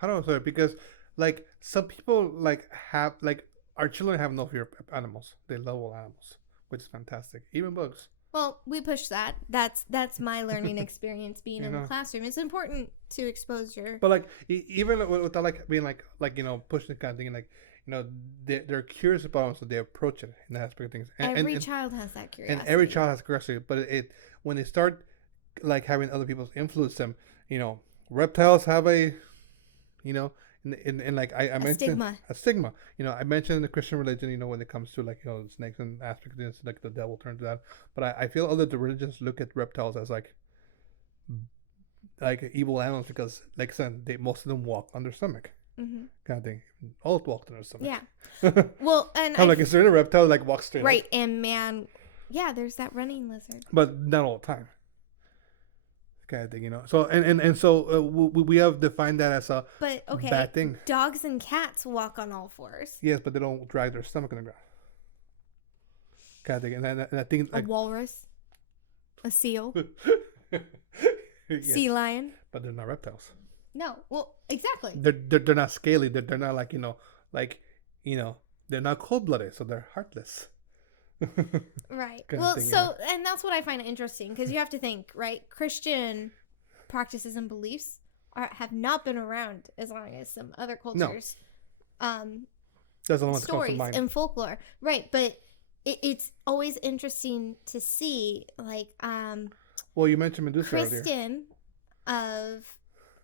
do I say it? Because like some people like have like our children have no fear of animals. They love all animals, which is fantastic. Even bugs. Well, we push that. That's my learning experience being in the classroom. It's important to expose your... But like even without like being like pushing the kind of thing, like they're curious about them, so they approach it in that aspect of things. Every child has that curiosity. And every child has curiosity, but it when they start like having other people influence them, reptiles have a in like I mentioned a stigma. I mentioned the Christian religion, when it comes to like snakes and aspects of this, like the devil turns to that. But I feel other religions look at reptiles as like evil animals because, like I said, most of them walk on their stomach, kind of thing. All walk on their stomach. Yeah. Well, and is there a reptile like walks straight? Right, up? and man, yeah, there's that running lizard. But not all the time. kind of thing, you know. So so we have defined that as a But okay, bad thing. dogs and cats walk on all fours. Yes, but they don't drag their stomach on the ground. Kind of thing, and I think A walrus, a seal, yes, sea lion. but they're not reptiles. No, well, exactly. They're not scaly. They're not like they're not cold blooded, so they're heartless. Right. Kind of Well, thing, so and that's what I find interesting because you have to think, right? Christian practices and beliefs have not been around as long as some other cultures. That's the one that comes to Stories mind. and folklore, right? But it's always interesting to see, like, Well, you mentioned Medusa earlier. Kristen of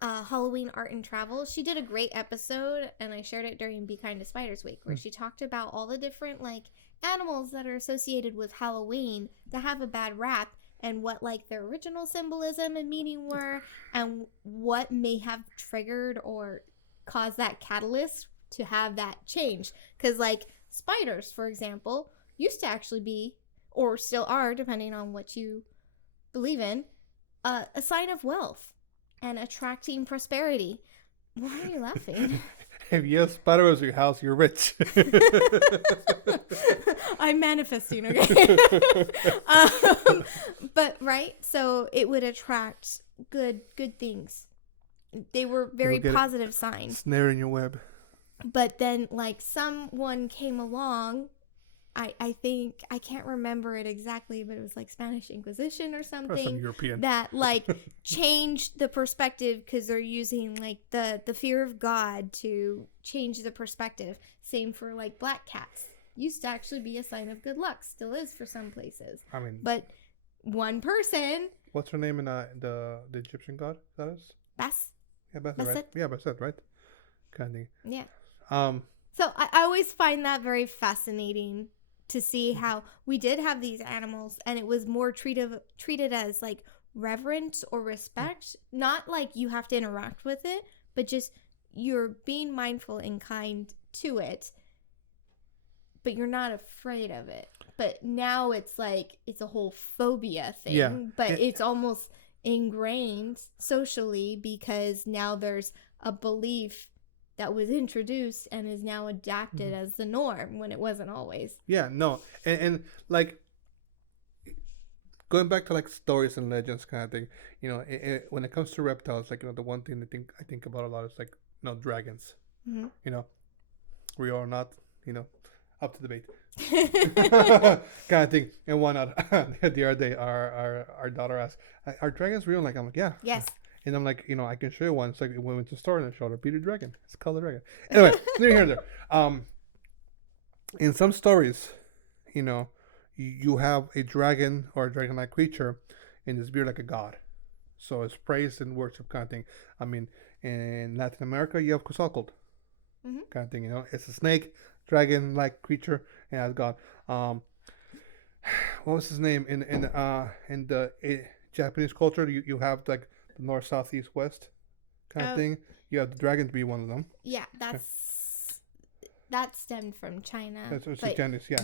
Halloween Art and Travel. She did a great episode, and I shared it during Be Kind to Spiders Week, where she talked about all the different like animals that are associated with Halloween that have a bad rap, and what like their original symbolism and meaning were, and what may have triggered or caused that catalyst to have that change. Because like spiders, for example, used to actually be, or still are, depending on what you believe in, a sign of wealth and attracting prosperity. Why are you laughing? If you have spiders in your house, you're rich. I'm manifesting, okay? But right, so it would attract good things. They were very positive signs. Snare in your web. But then, like, someone came along. I think, I can't remember it exactly, but it was like Spanish Inquisition or something. Or some European. That like changed the perspective because they're using like the fear of God to change the perspective. Same for like black cats. Used to actually be a sign of good luck. Still is for some places. I mean, but one person. What's her name in the Egyptian god? That is. Bas. Yeah, Basset, right? Yeah, Basset, right? Kind of thing. Yeah. So I always find that very fascinating to see how we did have these animals, and it was more treated as like reverence or respect, not like you have to interact with it, but just you're being mindful and kind to it, but you're not afraid of it. But now it's like it's a whole phobia thing, but it's almost ingrained socially because now there's a belief that was introduced and is now adapted as the norm when it wasn't always. Yeah, no. And like going back to like stories and legends kind of thing, you know, when it comes to reptiles, like, you know, the one thing I think about a lot is like, you know, dragons. Mm-hmm. You know, we are not, you know, up to debate. Kind of thing. And why not? The other day our daughter asked, "Are dragons real?" Like, I'm like, yeah. Yes. And I'm like, you know, I can show you one. It's like we went to the store and I showed her Peter Dragon. It's called a dragon. Anyway, near here and there. In some stories, you know, you have a dragon or a dragon-like creature and it's viewed like a god. So it's praised and worship kind of thing. I mean, in Latin America, you have Quetzalcoatl kind of thing. You know, it's a snake, dragon-like creature, and as god. What was his name in the Japanese culture? You have like the north, south, east, west kind of thing. You have the dragon to be one of them. Yeah, that stemmed from China. That's Chinese, yeah.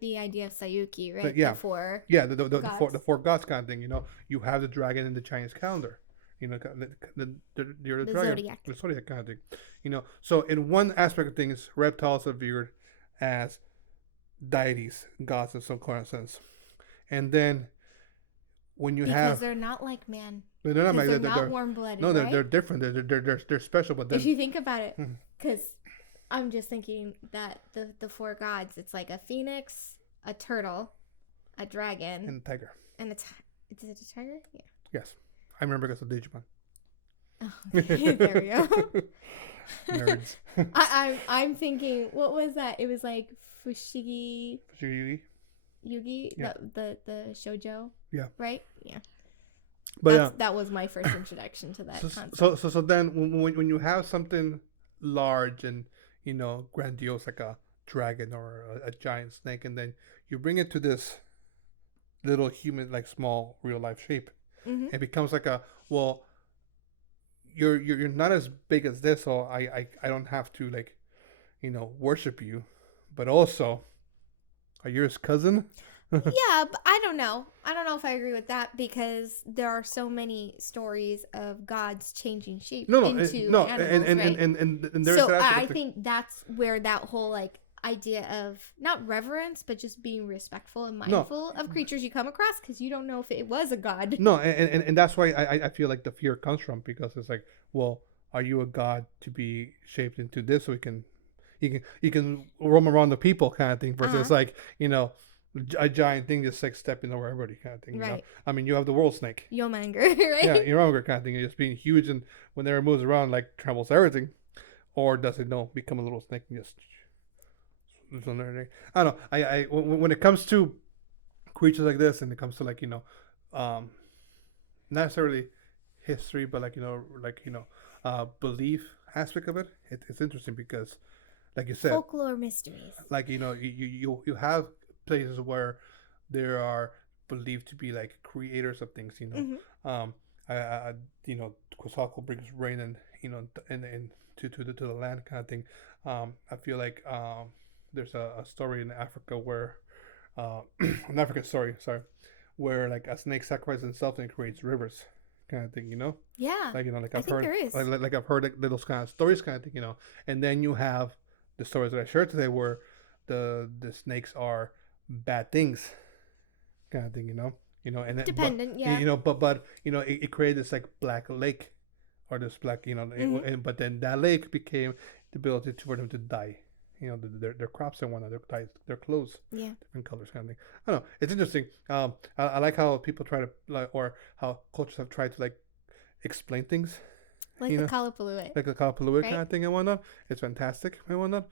The idea of Sayuki, right? So, yeah. The four the four gods kind of thing. You know, you have the dragon in the Chinese calendar. You know, the dragon, zodiac. the zodiac kind of thing. You know, so in one aspect of things, reptiles are viewed as deities, gods in some kind of sense, and then when you because they're not like man. They're not like they're warm-blooded. No, right? they're different. They're special. But then, if you think about it, because I'm just thinking that the four gods, it's like a phoenix, a turtle, a dragon, and a tiger. And is it a tiger? Yeah. Yes, I remember because of Digimon. Oh, okay. There we go. Nerds. I'm thinking, what was that? It was like Fushigi Yugi, yeah. the shoujo. Yeah. Right? Yeah. But that was my first introduction to that concept. So then when you have something large and, you know, grandiose like a dragon or a giant snake, and then you bring it to this little human, like small real life shape, it becomes like you're not as big as this, so I don't have to, like, you know, worship you, but also are you his cousin? Yeah, but I don't don't know. I don't know if I agree with that because there are so many stories of gods changing shape into animals, right? And there's So that I aspect. think that's where that whole like idea of not reverence, but just being respectful and No, mindful of creatures you come across because you don't know if it was a god. no, and that's why I feel like the fear comes from, because it's like, well, are you a god to be shaped into this so you can roam around the people kind of thing versus like, a giant thing just like stepping over everybody kind of thing, Right. I mean, you have the world snake. Yomanger, right? Yeah, your own kind of thing, just being huge, and whenever it moves around, like travels everything, or does it become a little snake and just I don't know. When it comes to creatures like this, and it comes to like um, not necessarily history, but like belief aspect of it, it's interesting because, like you said, Folklore mysteries. like you have places where there are believed to be like creators of things. Um, Quetzalcoatl brings rain and and to the land kind of thing. I feel like there's a story in Africa where an African story, sorry, where like a snake sacrifices itself and creates rivers, kind of thing. Yeah. Like like I I've think heard, there is. like I've heard like little kind of stories, kind of thing. And then you have the stories that I shared today where the snakes are bad things, kind of thing. And then, Dependent, yeah. but it created this like black lake, or this black, but then that lake became the ability for them to dye, their crops and whatnot, their clothes, Yeah. different colors, kind of thing. I don't know. It's interesting. I like how people try to like, or how cultures have tried to like explain things, Like the Kalapalua. like the Kalapalua Right? kind of thing and whatnot. It's fantastic and whatnot.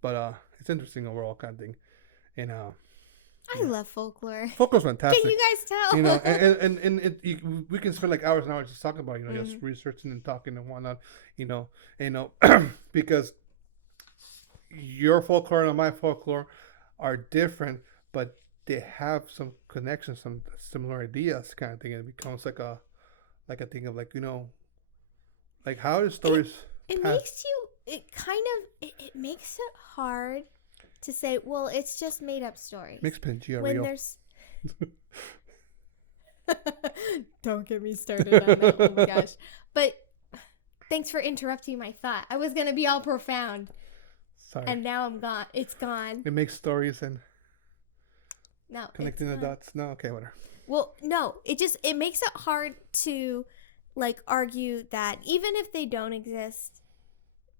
But it's interesting overall kind of thing. And I love folklore. folklore's Can fantastic. you guys tell? We can spend like hours and hours just talking about just researching and talking and whatnot, because your folklore and my folklore are different, but they have some connections, some similar ideas, kind of thing. And it becomes like a thing of like like how the stories. It makes you. It kind of. It makes it hard to say. Well, it's just made up stories. Makes Pangea when real. there's. Don't get me started on that. Oh my gosh! But thanks for interrupting my thought. I was gonna be all profound. Sorry. And now I'm gone. It's gone. It makes stories and No. connecting the dots. No, okay, whatever. Well, no. It makes it hard to like argue that even if they don't exist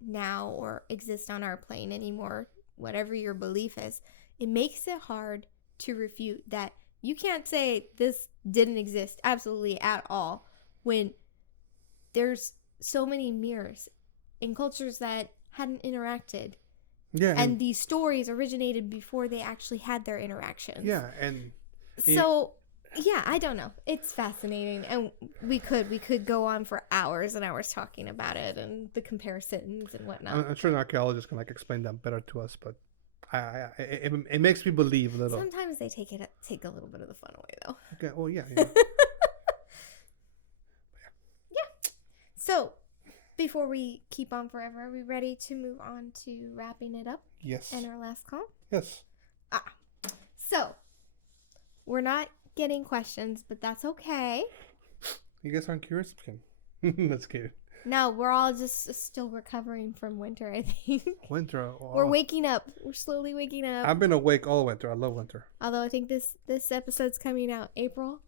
now or exist on our plane anymore, whatever your belief is, it makes it hard to refute that you can't say this didn't exist absolutely at all when there's so many mirrors in cultures that hadn't interacted. Yeah. And these stories originated before they actually had their interactions. Yeah, and so yeah, I don't know. It's fascinating, and we could go on for hours and hours talking about it and the comparisons and whatnot. I'm sure an archaeologist can like explain that better to us, but it makes me believe a little. Sometimes they take a little bit of the fun away, though. Okay. Well, yeah. Yeah. So, before we keep on forever, are we ready to move on to wrapping it up? Yes. And our last call? Yes. So, we're not getting questions, but that's okay. You guys aren't curious? That's cute. No, we're all just still recovering from winter, I think. Winter. Oh. We're waking up. We're slowly waking up. I've been awake all winter. I love winter. Although I think this episode's coming out April.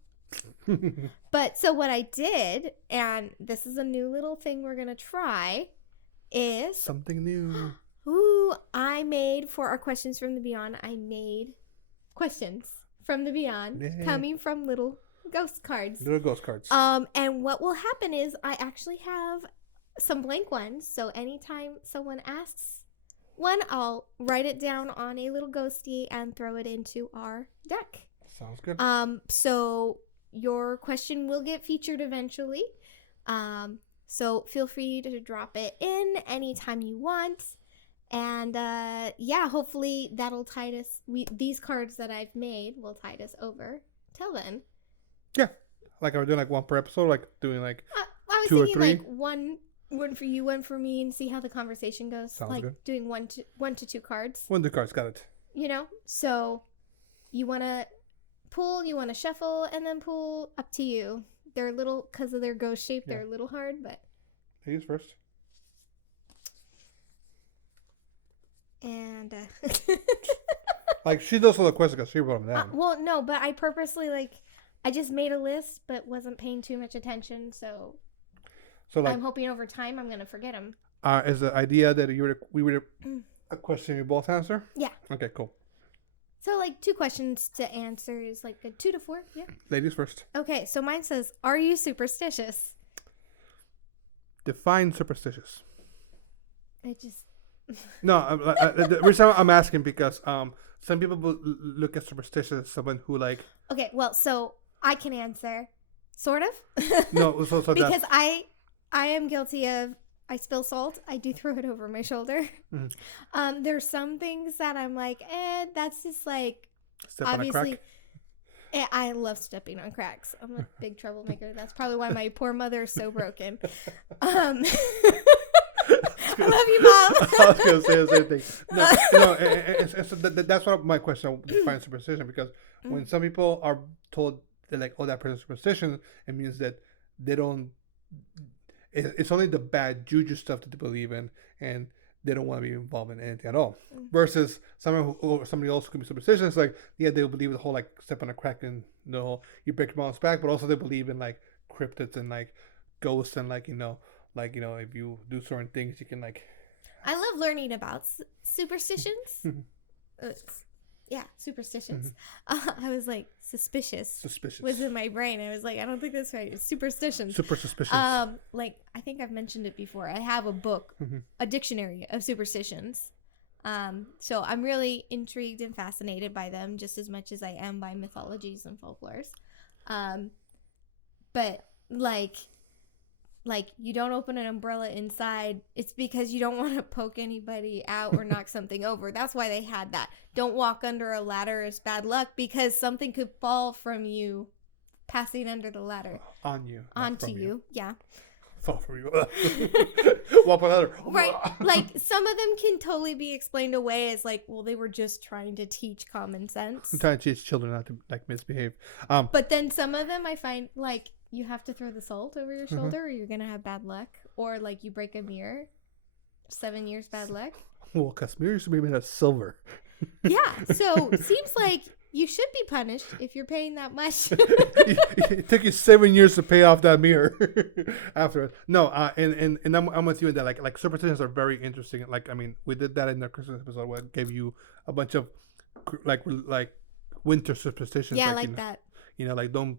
But so what I did, and this is a new little thing we're going to try, is... Something new. I made, for our questions from the beyond, I made questions from the beyond. Yay. Coming from little ghost cards. Little ghost cards. And what will happen is I actually have some blank ones. So anytime someone asks one, I'll write it down on a little ghostie and throw it into our deck. Sounds good. So your question will get featured eventually. So feel free to drop it in anytime you want. And yeah, hopefully that'll tide us. These cards that I've made will tide us over till then. Yeah, like are we doing like one per episode, like doing like I was 2 or thinking 3? like one for you, one for me, and see how the conversation goes. Sounds like good. doing one to two cards. 1 2 cards, got it. So you want to pull, you want to shuffle, and then pull, up to you. They're little, because of their ghost shape, they're a little hard, but. Ladies first. And. Like, she does all the questions because she wrote them down. Well, no, but I purposely, I just made a list, but wasn't paying too much attention, so like, I'm hoping over time I'm going to forget them. Is the idea that we would a question you both answer? Yeah. Okay, cool. So, 2 questions to answer is a 2 to 4, yeah. Ladies first. Okay, so mine says, are you superstitious? Define superstitious. It just... No, the reason I'm asking because some people look at superstitious as someone who Okay, well, so I can answer, sort of. No, so because I am guilty of, I spill salt, I do throw it over my shoulder. Mm-hmm. There's some things that I'm that's just Step obviously. On a crack? I love stepping on cracks. I'm a big troublemaker. That's probably why my poor mother is so broken. I love you, Mom. I was going to say the same thing. No, that's what my question defines superstition, because when some people are told they're oh, that person's superstition, it means that they don't. It's only the bad juju stuff that they believe in, and they don't want to be involved in anything at all. Versus somebody else who can be superstitious, they believe the whole step on a crack and the whole you break your mom's back, but also they believe in cryptids and ghosts and if you do certain things you can I love learning about superstitions. Yeah, superstitions. I was suspicious was in my brain. I was I don't think that's right. It's superstitions. Super suspicious. I think I've mentioned it before. I have a book, a dictionary of superstitions. So I'm really intrigued and fascinated by them just as much as I am by mythologies and folklores. But you don't open an umbrella inside, it's because you don't want to poke anybody out or knock something over. That's why they had that. Don't walk under a ladder is bad luck, because something could fall from you passing under the ladder. On you. Onto you. Yeah. Fall from you. Walk on the ladder. Right. Some of them can totally be explained away as well, they were just trying to teach common sense. I'm trying to teach children not to misbehave. But then some of them I find you have to throw the salt over your shoulder or you're going to have bad luck. Or you break a mirror. 7 years bad luck. Well, because mirrors should be made of silver. Yeah. So seems like you should be punished if you're paying that much. It took you 7 years to pay off that mirror afterwards. No, and I'm with you in that. Superstitions are very interesting. We did that in the Christmas episode where I gave you a bunch of winter superstitions. Yeah, that. Don't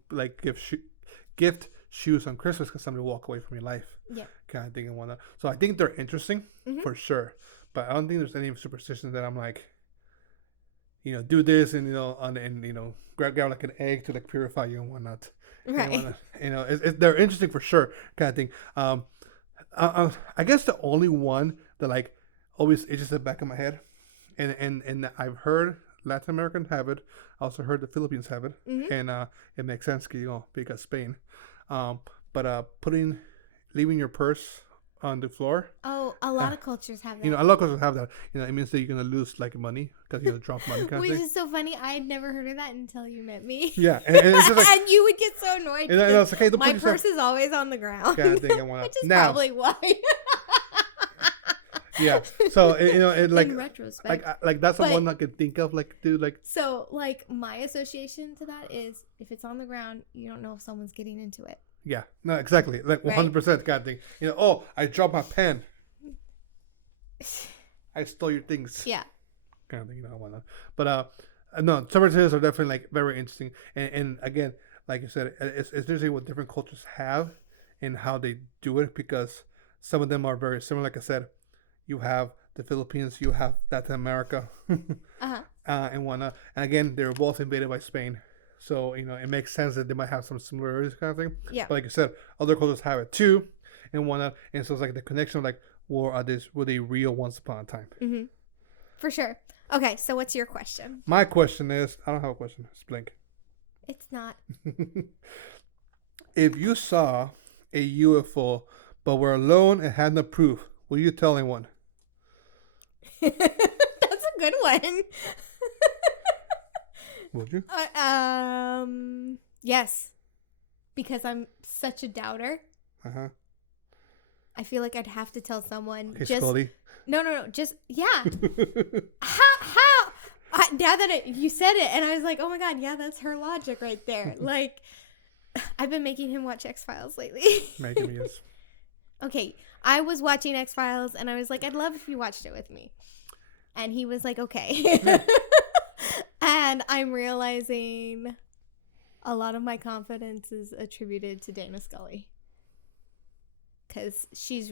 gift shoes on Christmas because somebody will walk away from your life. Yeah. Kind of thing and whatnot. So I think they're interesting for sure. But I don't think there's any superstitions that I'm do this and grab an egg to purify you and whatnot. Right. They're interesting for sure, kind of thing. I guess the only one that always itches the back of my head, and I've heard Latin Americans have it. I also heard the Philippines have it, and it makes sense because Spain. But leaving your purse on the floor. Oh, a lot of cultures have that. A lot of cultures have that. It means that you're gonna lose money because you drop money. Which is so funny. I had never heard of that until you met me. Yeah, and it's just and you would get so annoyed. And it's okay, my purse is always on the ground. Which is probably why. Yeah. So in retrospect, that's the one I could think of. So my association to that is if it's on the ground, you don't know if someone's getting into it. Yeah. No, exactly. 100% kind of thing. Oh, I dropped my pen. I stole your things. Yeah. Kind of thing. Whatnot. But no, superstitions are definitely very interesting. And again, like you said, it's interesting what different cultures have and how they do it, because some of them are very similar. Like I said, you have the Philippines, you have Latin America, and whatnot. And again, they were both invaded by Spain. So, it makes sense that they might have some similarities kind of thing. Yeah. But like I said, other cultures have it too, and whatnot. And so it's the connection of were they real once upon a time? Mm-hmm. For sure. Okay, so what's your question? My question is, I don't have a question. It's blank. It's not. If you saw a UFO but were alone and had no proof, will you tell anyone? That's a good one. Would you? Yes, because I'm such a doubter. Uh-huh. I feel like I'd have to tell someone. Okay, just Scully. no. Just yeah. How? Now that you said it, and I was like, oh my god, yeah, that's her logic right there. Like, I've been making him watch X-Files lately. Making me yes. Okay, I was watching X-Files, and I was like, I'd love if you watched it with me. And he was like, okay. And I'm realizing a lot of my confidence is attributed to Dana Scully. Because she's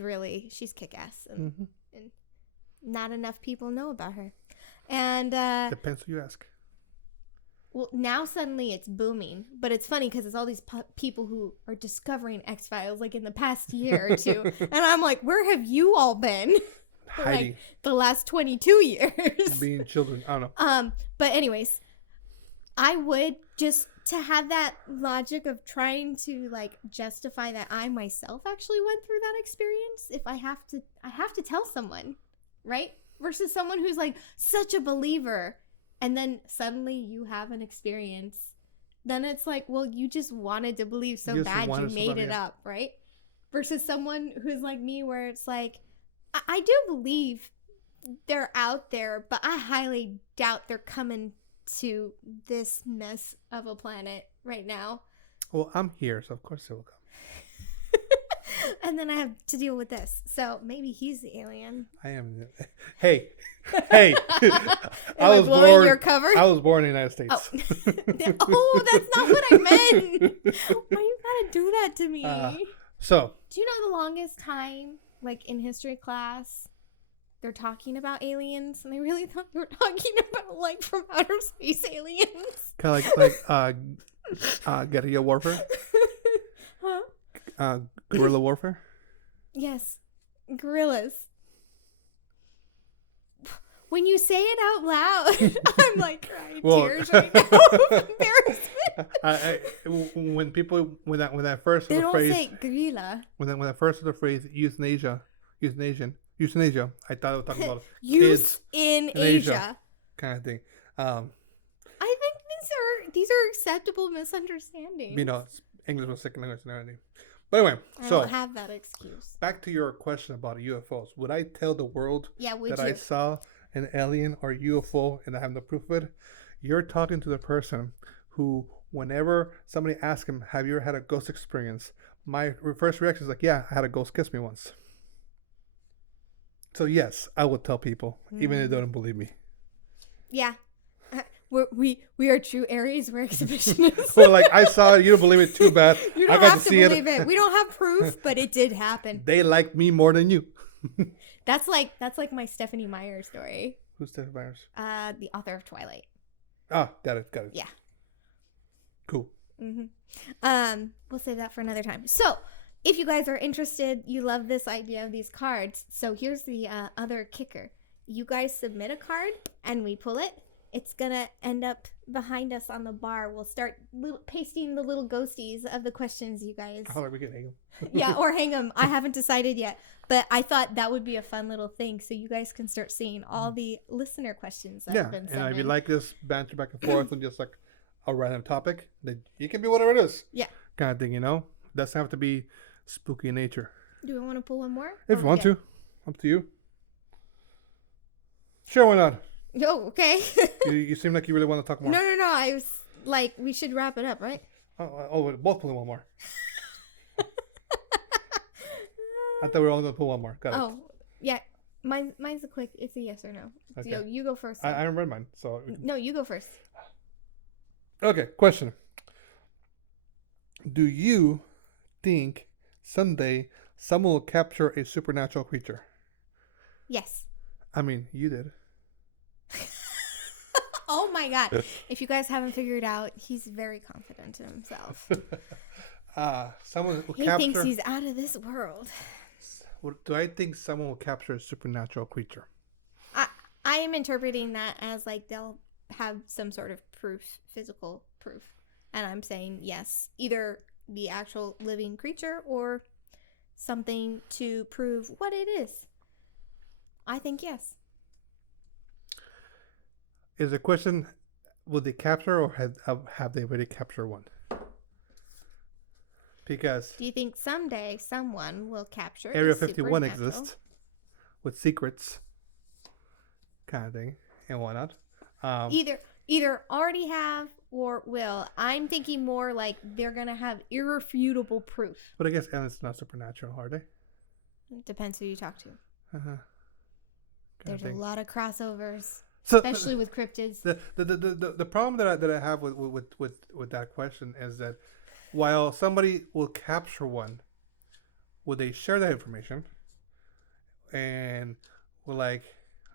kick-ass. And not enough people know about her. And depends who you ask. well, now suddenly it's booming, but it's funny because it's all these people who are discovering X-Files like in the past year or two, and I'm like, where have you all been? Hiding. Like the last 22 years. Being children. I don't know. But anyways, I would just to have that logic of trying to like justify that I myself actually went through that experience. If I have to tell someone, right? Versus someone who's like such a believer and then suddenly you have an experience. Then it's like, well, you just wanted to believe so bad you made it up, right? Versus someone who's like me where it's like, I do believe they're out there, but I highly doubt they're coming to this mess of a planet right now. Well, I'm here, so of course they will come. And then I have to deal with this. So maybe he's the alien. I am. Hey. I was blowing your cover? I was born in the United States. Oh, that's not what I meant. Why you gotta do that to me? So. Do you know the longest time, like in history class, they're talking about aliens, and I really thought they were talking about like from outer space aliens. Kind of like guerrilla warfare. Huh? Guerrilla warfare. Yes, gorillas. When you say it out loud, I'm like crying tears right now of embarrassment. When that first they the don't phrase, say gorilla. when that first the phrase euthanasia, I thought it was talking about Use in Asia kind of thing. I think these are acceptable misunderstandings. You know, English was second language and everything. But anyway, I don't have that excuse. Back to your question about UFOs. Would I tell the world that I saw an alien or UFO and I have no proof of it? You're talking to the person who, whenever somebody asks him, have you ever had a ghost experience? My first reaction is like, yeah, I had a ghost kiss me once. So yes, I would tell people, even if they don't believe me. Yeah. We are true Aries. We're exhibitionists. Well, like I saw it, you don't believe it too bad. You don't have to believe it. We don't have proof, but it did happen. They like me more than you. That's like my Stephanie Meyer story. Who's Stephanie Myers? The author of Twilight. Ah, got it. Yeah. Cool. We'll save that for another time. So, if you guys are interested, you love this idea of these cards. So here's the other kicker. You guys submit a card, and we pull it. It's going to end up behind us on the bar. We'll start pasting the little ghosties of the questions you guys. Oh, we can hang them. Yeah, or hang them. I haven't decided yet. But I thought that would be a fun little thing so you guys can start seeing all the listener questions that have been sent in. And if you like this banter back and forth and just like a random topic, then you can be whatever it is. Yeah. Kind of thing, you know? Doesn't have to be spooky in nature. Do we want to pull one more? If you want to. Up to you. Sure, why not? Oh, okay. you seem like you really want to talk more. No. I was like, we should wrap it up, right? Oh, we're both pulling one more. I thought we were only going to pull one more. Got it. Oh, yeah. Mine's a quick, it's a yes or no. Okay. Yo, you go first. I haven't read mine, so. No, you go first. Okay, question. Do you think someday someone will capture a supernatural creature? Yes. I mean, you did. Oh my God. If you guys haven't figured out, he's very confident in himself. Someone will he thinks he's out of this world. Do I think someone will capture a supernatural creature? I am interpreting that as like they'll have some sort of proof, physical proof. And I'm saying yes, either the actual living creature or something to prove what it is. I think yes. Is the question Will they capture or have they already captured one? Because Do you think someday someone will capture Area a 51 supernatural- exists with secrets, kind of thing, and whatnot. Either already have or will. I'm thinking more like they're gonna have irrefutable proof. But I guess aliens are not supernatural, are they? It depends who you talk to. Uh-huh. There's a lot of crossovers, So especially with cryptids. the problem that I have with that question is that while somebody will capture one, will they share that information? And will like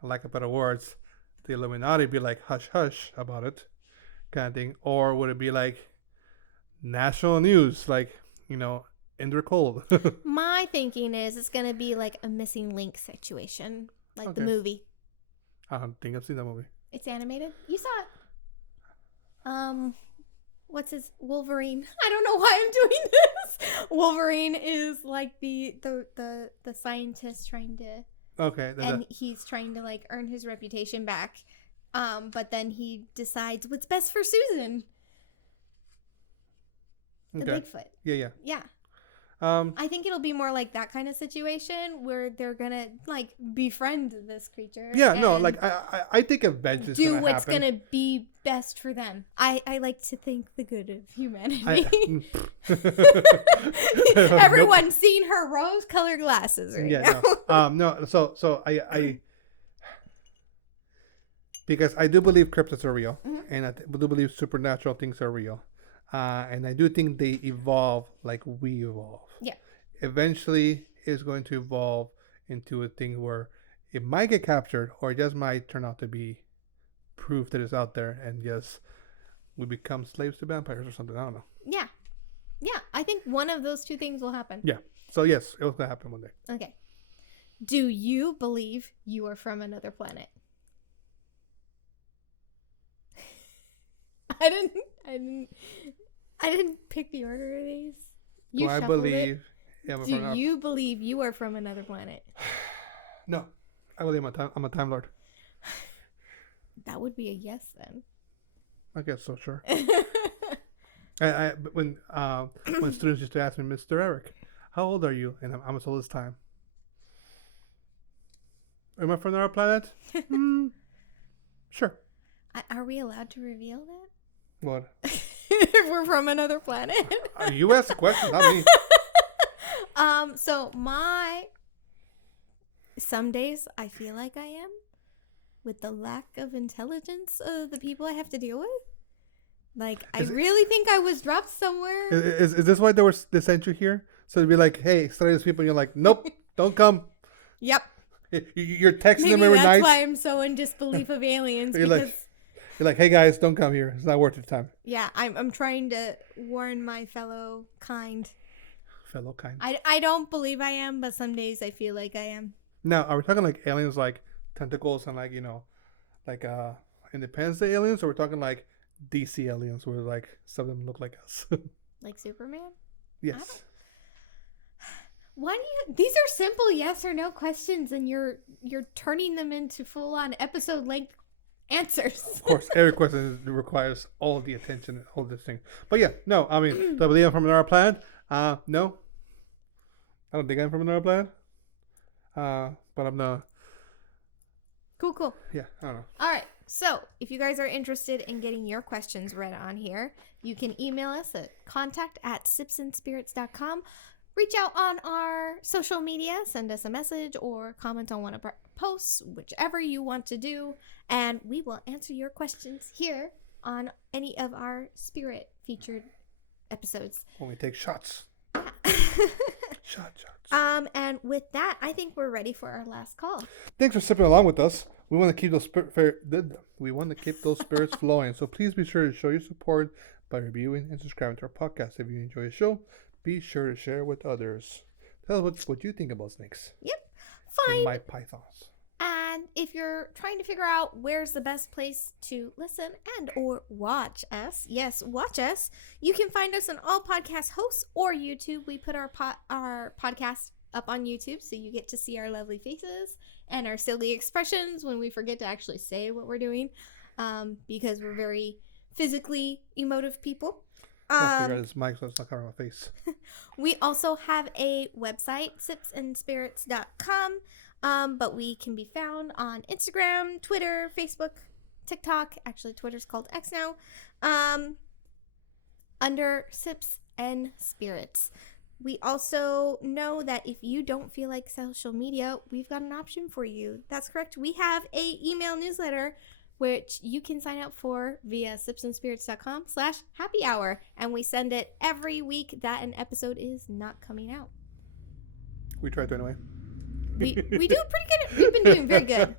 a better words, the Illuminati be like hush hush about it, kind of thing, or would it be like national news, like in their cold? My thinking is it's gonna be like a missing link situation, like the Okay. movie. I don't think I've seen that movie. It's animated. You saw it. What's his Wolverine? I don't know why I'm doing this. Wolverine is like the scientist trying to, Okay, and he's trying to like earn his reputation back. But then he decides what's best for Susan, the okay. Bigfoot. Yeah. Yeah. Um, I think it'll be more like that kind of situation where they're gonna like befriend this creature. yeah, no, and like I think eventually do it's what's happen. gonna be best for them. I like to think the good of humanity. Nope. Everyone's seen her rose-colored glasses right Yeah, now. no. So I because I do believe cryptids are real, Mhm. and I do believe supernatural things are real, and I do think they evolve like we evolve. Yeah. Eventually, it's going to evolve into a thing where it might get captured, or it just might turn out to be proof that it's out there, and just we become slaves to vampires or something. I don't know. Yeah. I think one of those two things will happen. Yeah. So yes, it was gonna happen one day. Okay. Do you believe you are from another planet? I didn't pick the order of these. You Do I shuffled it. believe? Yeah, I'm Do from- you believe you are from another planet? No, I believe I'm a time lord. That would be a yes then. I guess so. Sure. But when students used to ask me, Mr. Eric, how old are you? And I'm as old as time. Am I from another planet? Sure. Are we allowed to reveal that? What? If we're from another planet? You asked the question, not me. So some days I feel like I am, with the lack of intelligence of the people I have to deal with. Like, I really think I was dropped somewhere. Is this why they sent you here? So it'd be like, hey, study these people, and you're like, nope, don't come. Yep. You're texting Maybe them every that's night. why I'm so in disbelief of aliens. You're Because, like, hey guys, don't come here. It's not worth your time. yeah, I'm trying to warn my fellow kind. Fellow kind. I don't believe I am, but some days I feel like I am. Now, are we talking like aliens, like tentacles and like like Independence Day aliens, or we're talking like DC aliens, where like some of them look like us? Like Superman? Yes. Why do you? These are simple yes or no questions, and you're turning them into full on episode length answers. Of course, every question requires all the attention and all this thing. But yeah, no, I mean, do I believe I'm from another planet? No. I don't think I'm from another planet. But I'm not. Cool. Yeah, I don't know. All right. So, if you guys are interested in getting your questions read on here, you can email us at contact@sipsandspirits.com. Reach out on our social media, send us a message, or comment on one of our posts, whichever you want to do, and we will answer your questions here on any of our spirit featured episodes. When we take shots. Shots. And with that, I think we're ready for our last call. Thanks for sipping along with us. We want to keep those spirits flowing. So please be sure to show your support by reviewing and subscribing to our podcast. If you enjoy the show, be sure to share with others. Tell us what you think about snakes. Yep. And Fine. my pythons. And if you're trying to figure out where's the best place to listen and or watch us, yes, watch us, you can find us on all podcast hosts or YouTube. We put our podcast up on YouTube, so you get to see our lovely faces and our silly expressions when we forget to actually say what we're doing. because we're very physically emotive people. I figure out this mic so it's not covering my face. We also have a website, sipsandspirits.com, but we can be found on Instagram, Twitter, Facebook, TikTok. Actually, Twitter's called X now. Under Sips and Spirits. We also know that if you don't feel like social media, we've got an option for you. That's correct. We have a email newsletter which you can sign up for via sipsandspirits.com/happy hour. And we send it every week that an episode is not coming out. We try to anyway. We do pretty good. We've been doing very good.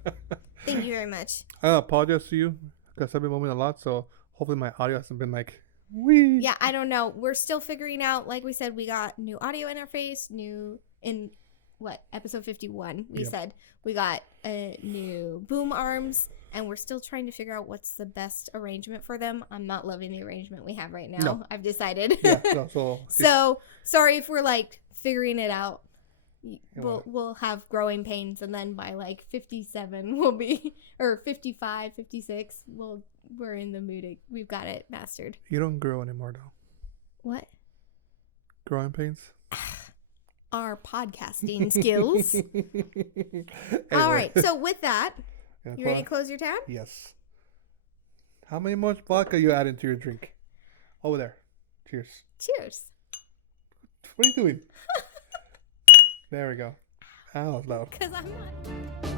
Thank you very much. I apologize to you because I've been moving a lot, so hopefully my audio hasn't been like, wee. Yeah, I don't know. We're still figuring out, like we said, we got new audio interface, episode 51, we said. We got new boom arms, and we're still trying to figure out what's the best arrangement for them. I'm not loving the arrangement we have right now. No. I've decided. Yeah, So sorry if we're like figuring it out. We'll have growing pains, and then by like 57 we'll be, or 55, 56, we're in the mood. We've got it mastered. You don't grow anymore though. What? Growing pains? Our podcasting skills. Anyway. All right. So with that, you ready to close your tab? Yes. How many much vodka you add into your drink? Over there. Cheers. Cheers. What are you doing? There we go. That was loud. Because I'm not.